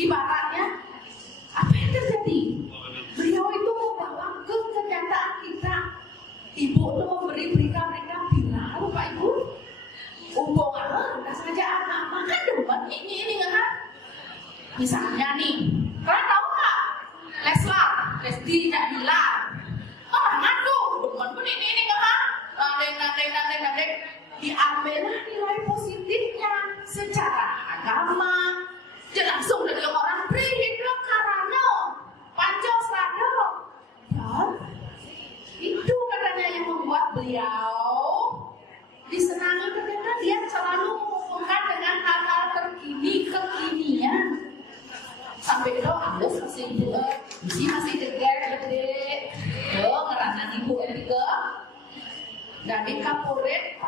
Ibaratnya apa yang terjadi? Beliau itu membawa ke kenyataan kita. Ibu itu memberi berita-berita viral Bapak Ibu. Hubungan kita saja anak makan debat ini kan? Misalnya nih. Kalian tahu nggak? Leslar, Lesdi, Nadila. Orang tuh, bukan pun ini nggak? Nandeng. Diambillah nilai positifnya secara agama. Jangan langsung dari orang prihidra karano, pancosrano. Dan itu katanya yang membuat beliau disenangi karena dia selalu menghubungkan dengan hal-hal kekinian. Sampai itu halus masih masih gede, ngeranang ibu Erika, dari kaporit,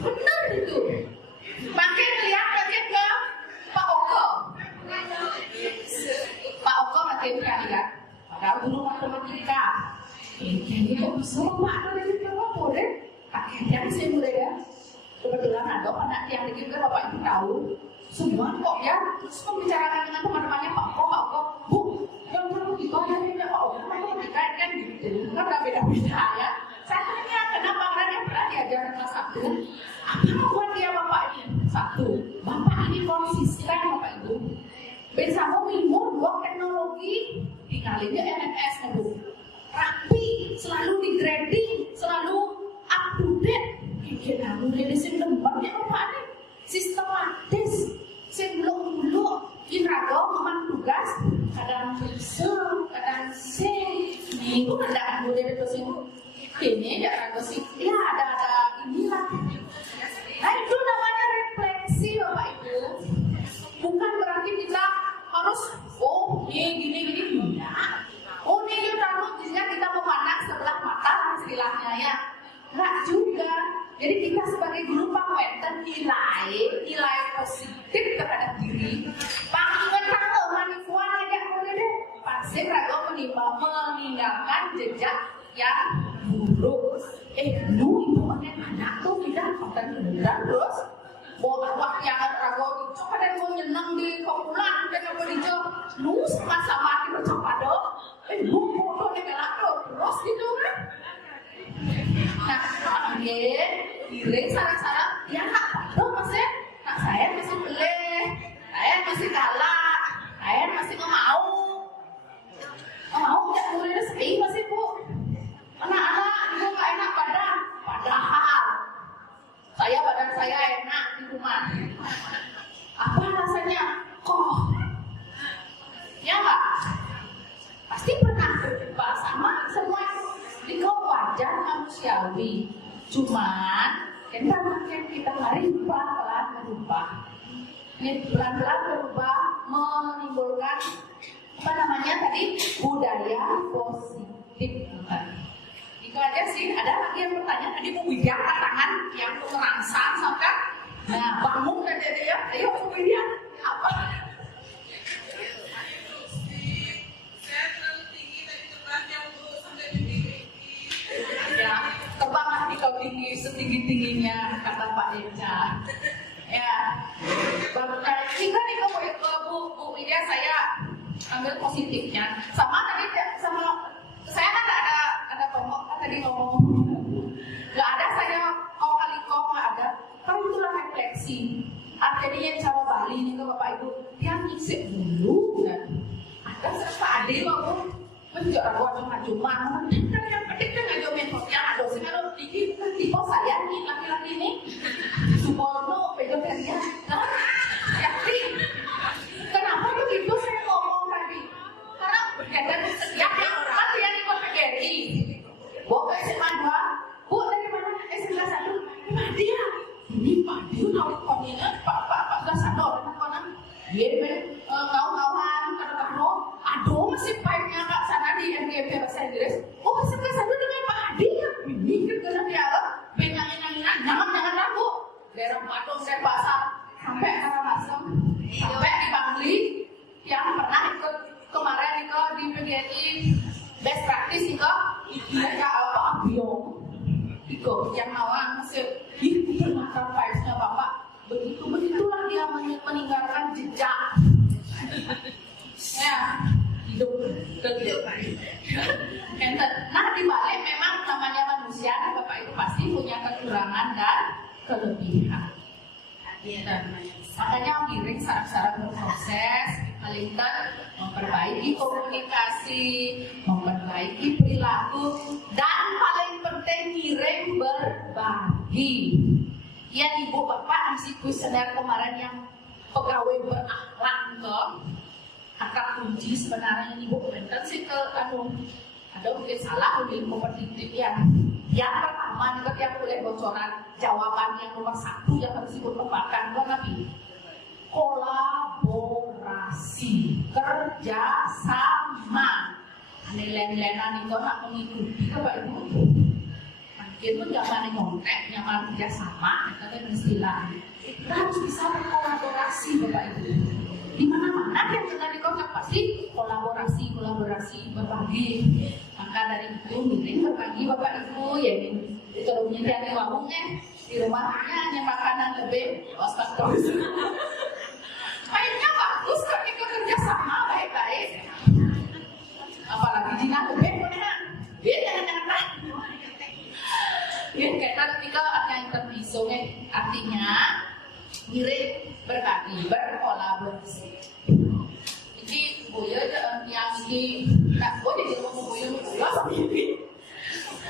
benar itu. Makin lihat ke semua ada di bawah murid, akhirnya sih murid ya. Kebetulan ada anak yang juga Bapak Ibu tahu, semua kok ya, terus membicarakan dengan teman-temannya Pak Kok, Bu, yang perlu dikoyakin ya Pak, yang dikaitkan gitu, kan beda-beda ya. Saya tanya kenapa karena pernah diajar kelas 1, apa membuat dia Bapak ini? 1, Bapak ini konsisten Bapak Ibu, bisa memilih dua teknologi, tinggalinnya NMS Bu, rapi, selalu di grading, selalu up to date. Kita mulai sing lembabnya apa nih? Sistematis, sing belum kiraga memang tugas, kadang periksa, kadang sing, itu ada mulai itu sing ini ya ada sing, ya ada inilah. Nah itu namanya refleksi Bapak Ibu. Bukan berarti kita harus gini enggak. Ini kita memandang sebelah mata istilahnya ya. Enggak juga. Jadi kita sebagai guru pameten nilai positif terhadap diri. Pangingetan ke manifuan aja boleh deh. Pasti raga meninggalkan jejak yang buruk. Lu ibu anak tuh tidak konten terus. Bawa yang raga itu kadang mau nyenang di populan dan apa dijo. Lu sama-sama di bercapado. Lu bodoh nih terus gitu kan. Nah, diri sarang-sarang, ya nggak tahu maksudnya, nah saya masih boleh, saya masih galak, saya masih mau ya boleh rezeki masih Bu, anak-anak itu nggak enak badan, padahal badan saya enak di rumah, apa rasanya? Kok, ya nggak? Pasti pernah berjumpa sama semua di wajar manusiawi. Cuman kita mari pelan-pelan berubah. Ini pelan-pelan berubah menimbulkan tadi budaya positif. Jika aja sih ada lagi yang bertanya tadi Bu Widya tangan yang merangsang sampai nah bangun dan dia ayo Bu Widya apa? Ya, terbanglah di kau tinggi setinggi-tingginya kata Pak Eca. Ya, jika nih Bu Widya saya ambil positifnya. Sama tadi sama saya kan ada tombol kan tadi ngomong nggak ada saya kali nggak ada. Kan itulah refleksi. Artinya cara Bali nih ke Bapak Ibu dia ngisi dulu dan ada serta adil mau menjadi orang cuma kan yang penting kan ngajomin yang ada sih kalau tinggi tipe saya nih laki-laki ini Suborno vegetarian kan yakin kenapa begitu saya ngomong tadi karena berkaitan yang tadi yang ikut PGRI bawa ke SMA 2 Bu dari mana SMA 1 mana dia ini Pak dia tahu konina Pak Gasador dan konan dia ngau-ngauan kadang-kadang aduh masih baiknya Kak sana di NGP bahasa Inggris masih Gasador dengan Pak Hadi ya ini kan dia penyanyi-nyanyian jangan ragu daerah Patung dan Pasar sampai Karangasem sampai di Bangli yang pernah ikut kemarin ikut di PGRI best practice ikut apa Abio ikut yang nawang masih ternyata vibes-nya Bapak begitulah dia meninggalkan jejak ya hidup nah dibalik memang namanya manusia Bapak itu pasti punya kekurangan dan kelebihan makanya miring sarang-sarang berproses palingan memperbaiki komunikasi memperbaiki perilaku dan paling penting miring berbagi. Ya Ibu Bapak isi kuesioner kemarin yang pegawai berakhlak kata kunci sebenarnya Ibu benten sih ke ada mungkin salah ilmu prediktif yang pertama nih yang boleh bocoran jawaban yang nomor 1 yang harus Ibu tempatkan tapi kolaborasi kerjasama nilai-nilai itu nak mengikuti Bapak Ibu itu zaman nyontek, nyaman kerjasama, itu kan istilah. Kita harus bisa berkolaborasi, Bapak Ibu. Di mana-mana yang kita di konsep pasti kolaborasi, berbagi. Maka maka dari itu miring berbagi bapak ibu ya kalau menyediakan warungnya di rumahnya hanya makanan lebih otak terus. Kayaknya bagus kok kita kerjasama baik-baik. Apalagi Dina lebih mana? Biar jangan-jangan. Ya kita ketika ada intermezzonya artinya mirip berbagi berkolaborasi. Jadi boyo yang ini tak boleh di rumah boyo sendiri.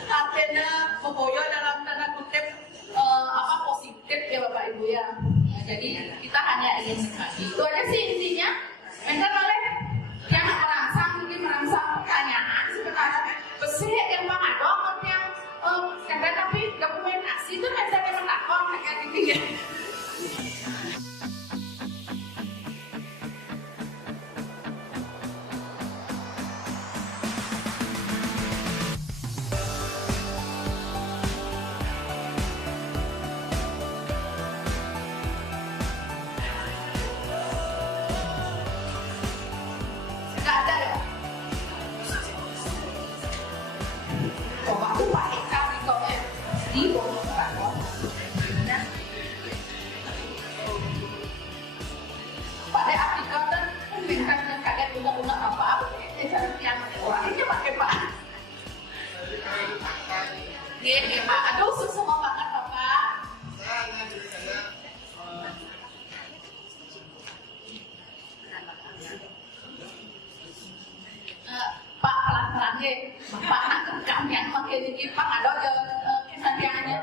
Artinya boyo dalam tanda kutip apa positif ya bapak ibu ya. Jadi kita hanya ingin berbagi. Itu aja sih intinya. Minta boleh yang merangsang pertanyaan sebenarnya besi yang mengadong yang kata tapi dokumentasi itu bisa memang takon kayak gitu ya. Nggak ada ya. Oh, aku pakai kali kau di bawah takon. Nah, pada artikel dan memberikan kaget undang-undang apa yang orangnya pakai pak. Iya pak, aduh semua makan bapak. Pak pelan-pelan ya, bapak nak rekam yang makin tinggi pak ada kesantiannya.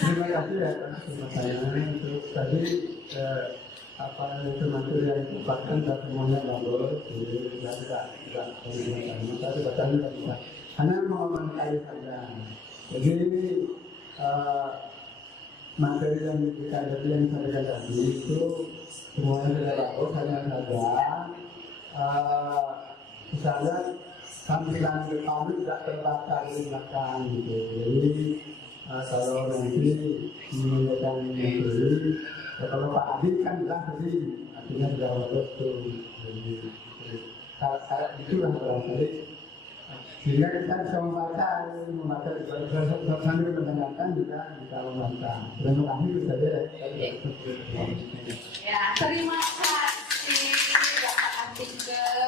Terima kasih ya atas pertanyaan. Terus tadi apa itu materi yang dipakaikan dan semuanya bagus, jadi kita tidak menggunakan materi bacaan tidak bisa. Hanya mengomentari saja. Jadi materi yang kita yang saya tadi itu semuanya tidak bagus, hanya saja misalnya tampilan depan tidak terbaca di belakang gitu. Jadi kalau nanti menggunakan materi, kalau Pak Adi kan jelas tadi artinya sudah bagus tuh. Jadi kayak itulah barangkali. Sehingga kita bisa membaca sambil mendengarkan juga bisa membaca. Terima kasih itu saja. Ya, terima kasih Bapak Artikel.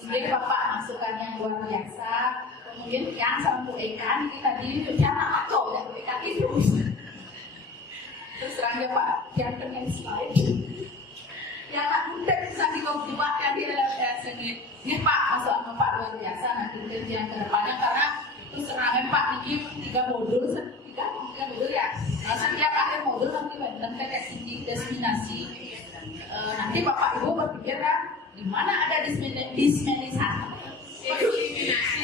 Jadi Bapak masukan yang luar biasa. Kemudian yang sama Bu Eka ini tadi cara atau ya Bu Eka itu. Terus terang ya Pak, yang pengen slide. Yang tak mudah bisa dikomplimasi yang dia sendiri. Ini Pak masukan Bapak luar biasa nanti kerjaan ke depannya karena terus terangnya Pak ini 3 modul ya. Nah, setiap akhir modul nanti dan kayak destinasi. Nanti Bapak Ibu berpikir kan di mana ada dismenisasi.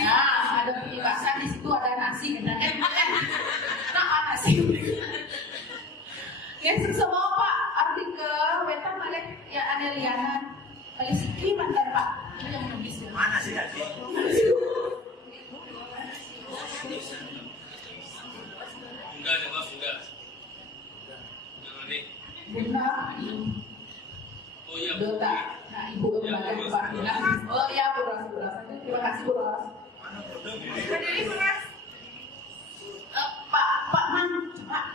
Nah, ada peribahasa di situ ada nasi kan? Nah, nasi. Ya, semua Pak artikel wetan balik ya ada lianan. Paling sikit mantan Pak. Ini yang menulis mana sih tadi? Enggak, enggak. Jangan nih. Bunda. Oh iya. Dota. Nah, Ibu kembali Pak Bunda. Oh iya, Bu Ros. Terima kasih Bu Ros. Berdiri Bu Ros. Pak Man, Pak.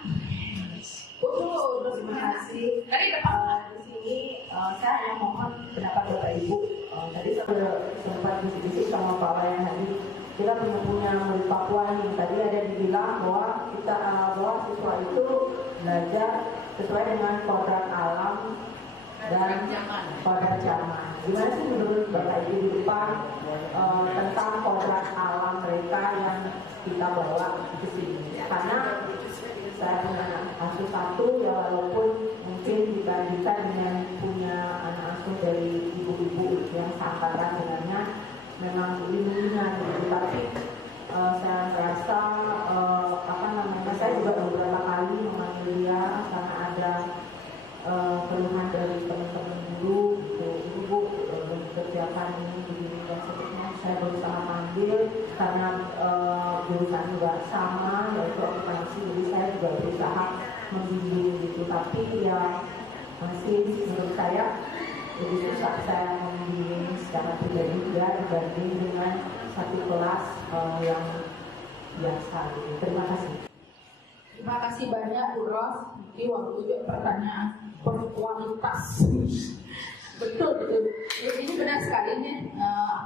Terima kasih. Dari depan. Di sini saya hanya mohon pendapat Bapak Ibu. Tadi saya sempat diskusi sama Pak Wayan tadi. Kita punya murid Papua nih. Tadi ada dibilang bahwa kita bahwa siswa itu belajar sesuai dengan kodrat alam dan kodrat zaman. Gimana sih menurut Bapak Ibu di depan tentang kodrat alam mereka yang kita bawa ke sini? Karena saya punya anak asuh satu ya walaupun mungkin dibandingkan dengan punya anak asuh dari ibu-ibu yang seangkatan dengannya memang bimbingan gitu. Tapi saya rasa saya juga beberapa kali memanggil dia karena ada keluhan dari teman-teman dulu gitu, ibu kerjakan ini begini dan seterusnya. Saya berusaha panggil karena jurusan juga sama yaitu akuntansi, jadi saya juga berusaha membimbing gitu. Tapi ya masih menurut saya lebih susah saya membimbing secara pribadi juga dibanding dengan satu kelas yang biasa gitu. Terima kasih. Terima kasih banyak Bu Ros. Ini waktu juga pertanyaan berkualitas. Betul. Ini benar sekali nih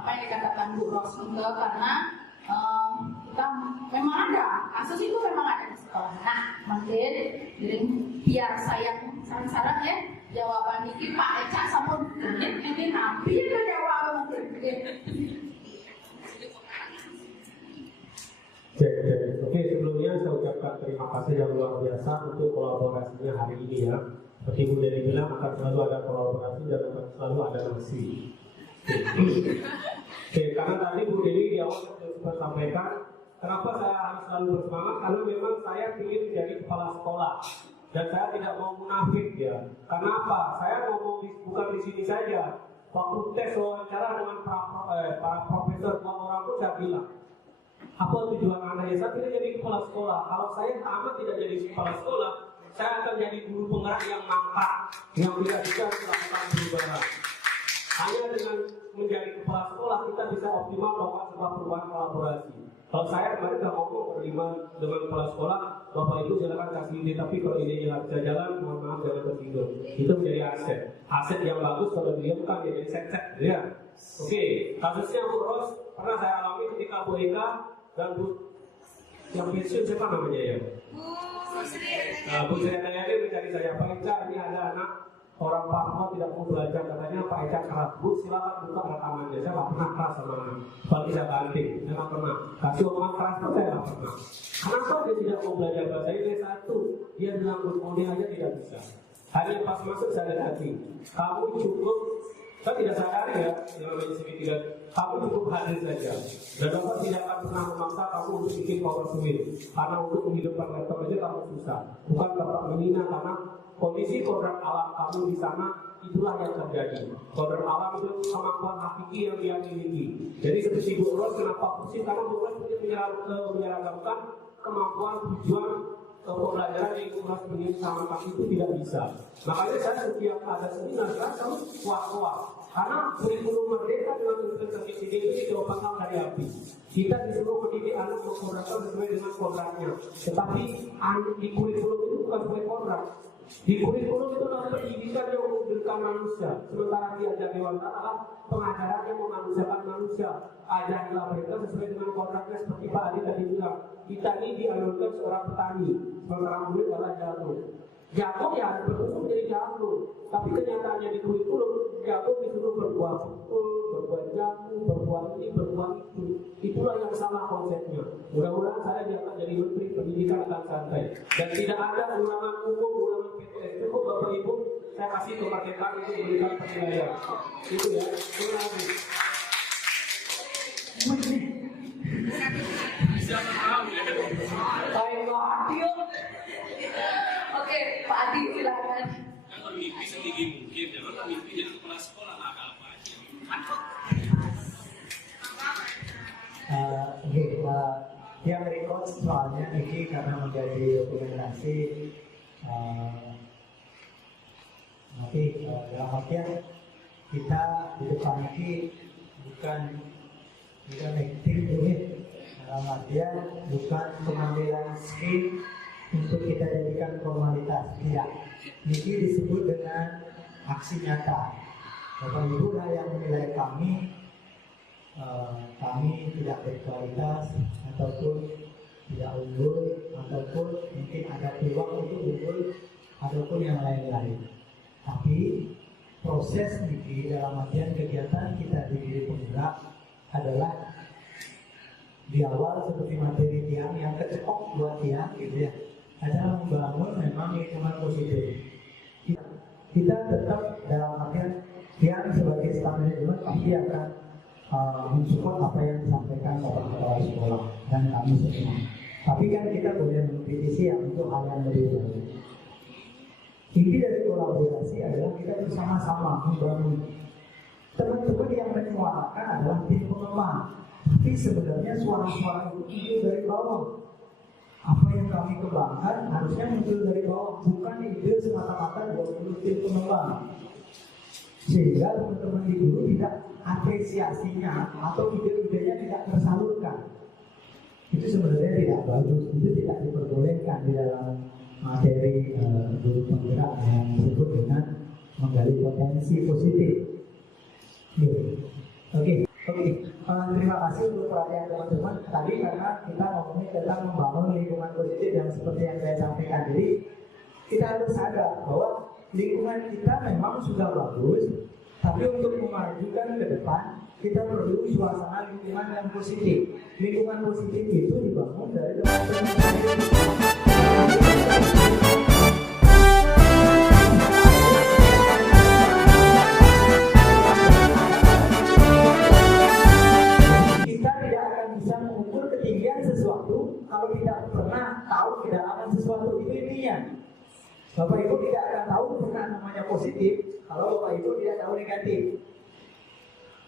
apa yang dikatakan Bu Ros itu, karena kita memang ada kasus itu memang ada di sekolah. Nah, mungkin jadi biar saya saran ya jawaban ini Pak Eca sama menit ini nanti itu jawaban mungkin. Oke, sebelumnya saya ucapkan terima kasih yang luar biasa untuk kolaborasinya hari ini ya. Seperti Bu Deni bilang, akan selalu ada kolaborasi dan akan selalu ada nasi. Oke, karena tadi Bu Deni di awal sudah sampaikan, kenapa saya harus selalu bersemangat? Karena memang saya ingin menjadi kepala sekolah dan saya tidak mau munafik ya. Karena apa? Saya ngomong bukan di sini saja. Waktu tes wawancara dengan para profesor orang pun saya bilang, apa tujuan Anda ya? Saya tidak jadi kepala sekolah. Kalau saya tamat tidak jadi kepala sekolah, saya akan jadi guru penggerak yang mangkrak, yang tidak bisa melakukan perubahan. Hanya dengan menjadi kepala sekolah kita bisa optimal melakukan sebuah perubahan kolaborasi. Kalau saya kemarin sudah ngomong dengan kepala sekolah, Bapak Ibu silakan kasih ide, tapi kalau idenya nggak bisa jalan, mohon maaf jangan tersinggung. Itu menjadi aset. Aset yang bagus kalau diam kan jadi set ya. Oke, kasusnya Bu Ros pernah saya alami ketika Bu Eka dan Bu yang pensiun siapa namanya ya? Bu Sri Handayani mencari saya, Pak Eca ini ada anak orang Papua tidak mau belajar, katanya Pak Eca keras. Bu silakan buka rekamannya, saya nggak pernah keras sama anak. Apalagi saya banting, saya nggak pernah. Kasih omongan keras pun saya nggak pernah. Kenapa dia tidak mau belajar bahasa Inggris? Satu, dia bilang berkode aja tidak bisa. Hanya pas masuk saya hati, kamu cukup. Saya tidak sadar ya, dalam sini tidak. Kamu cukup hadir saja. Dan Bapak tidak akan pernah memaksa kamu untuk bikin PowerPoint. Karena untuk menghidupkan laptop aja kamu susah. Bukan Bapak menghina, karena kondisi kodrat alam kamu di sana itulah yang terjadi. Kodrat alam itu kemampuan hakiki yang dia miliki. Jadi seperti Bu Ros kenapa pusing? Karena Bu Ros menyeragamkan kemampuan tujuan pembelajaran yang kelas sama kami itu tidak bisa. Makanya saya setiap ada seminar saya selalu kuat-kuat. Karena kurikulum merdeka dengan Universitas ini itu dipanggang dari api. Kita disuruh mendidik anak mengkodratkan sesuai dengan kodratnya. Tetapi di kurikulum itu bukan sesuai kodrat. Di kurikulum itu adalah pendidikan yang menghadirkan manusia. Sementara diajar Dewan adalah pengajaran yang memanusiakan manusia. Ajarlah mereka sesuai dengan kodratnya, seperti Pak Adi tadi bilang. Kita ini dianurkan seorang petani. Sementara murid adalah jagung. Jagung ya berfungsi menjadi jagung. Tapi kenyataannya di kurikulum jagung disuruh berbuah betul, berbuah jagung, berbuah ini, berbuah itu. Itulah yang salah konsepnya. Mudah-mudahan saya diangkat jadi menteri pendidikan akan santai. Dan tidak ada ulangan umum, ulangan PTS. Cukup Bapak Ibu, saya kasih kemerdekaan untuk memberikan penilaian. Itu ya. Terima kasih. Oke, Pak Adi silakan. Kalau mimpi setinggi mungkin, jangan mimpi jadi kepala sekolah nggak ada apa-apa. Yang record soalnya ini karena menjadi dokumentasi nanti dalam artian kita di depan ini bukan acting duit, dalam artian bukan pengambilan skin untuk kita jadikan formalitas, tidak. Ini disebut dengan aksi nyata. Bapak Ibu lah yang menilai kami tidak berkualitas ataupun tidak unggul ataupun mungkin ada peluang untuk unggul ataupun yang lain-lain. Tapi proses ini dalam artian kegiatan kita di diri penggerak adalah di awal seperti materi tiang yang kecepok buat tiang gitu ya, adalah membangun memang lingkungan positif. Kita tetap dalam artian tiang sebagai staf manajemen pasti akan mensupport apa yang disampaikan Bapak Kepala Sekolah dan kami semua. Tapi kan kita boleh mengkritisi ya untuk hal yang lebih baik. Inti dari kolaborasi adalah kita bersama-sama membangun. Teman-teman yang menyuarakan adalah tim pengembang. Tapi sebenarnya suara-suara itu dari bawah. apa yang kami kembangkan harusnya muncul dari bawah, bukan ide semata-mata dari tim pengembang. Sehingga teman-teman di guru tidak apresiasinya atau ide-idenya tidak tersalurkan. Itu sebenarnya tidak bagus, itu tidak diperbolehkan di dalam materi guru penggerak yang disebut dengan menggali potensi positif. Oke. Terima kasih untuk perhatian teman-teman tadi, karena kita ngomongin tentang membangun lingkungan positif yang seperti yang saya sampaikan. Jadi kita harus sadar bahwa lingkungan kita memang sudah bagus, tapi untuk memajukan ke depan kita perlu suasana lingkungan yang positif. Lingkungan positif itu dibangun dari teman-teman. Kalau tidak pernah tahu kedalaman sesuatu, itu intinya. Bapak Ibu tidak akan tahu pernah namanya positif kalau Bapak Ibu tidak tahu negatif.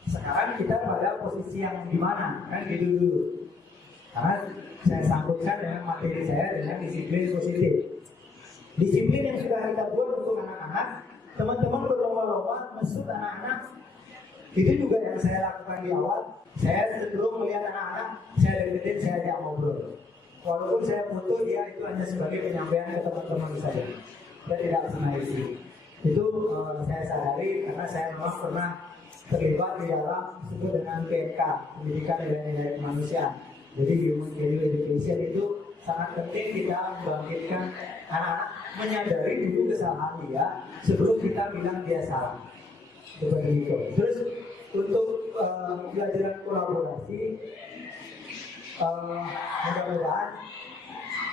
Sekarang kita pada posisi yang gimana? Kan gitu dulu. Karena saya sambutkan dengan materi saya dengan disiplin positif. Disiplin yang sudah kita buat untuk anak-anak, teman-teman berlomba-lomba mesut anak-anak. Itu juga yang saya lakukan di awal. Saya sebelum melihat anak-anak, saya deketin, saya ajak ngobrol. Walaupun saya foto, dia itu hanya sebagai penyampaian ke teman-teman saya. Saya tidak pernah isi. Itu saya sadari karena saya memang pernah terlibat di dalam disebut dengan PNK, pendidikan nilai-nilai kemanusiaan. Jadi human value education itu sangat penting kita membangkitkan anak-anak menyadari dulu kesalahan dia sebelum kita bilang dia salah. Seperti itu. Terus untuk pelajaran kolaborasi, mudah-mudahan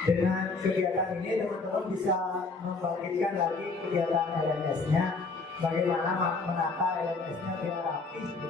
dengan kegiatan ini teman-teman bisa membangkitkan lagi kegiatan LMS-nya, bagaimana menata LMS-nya biar rapi gitu.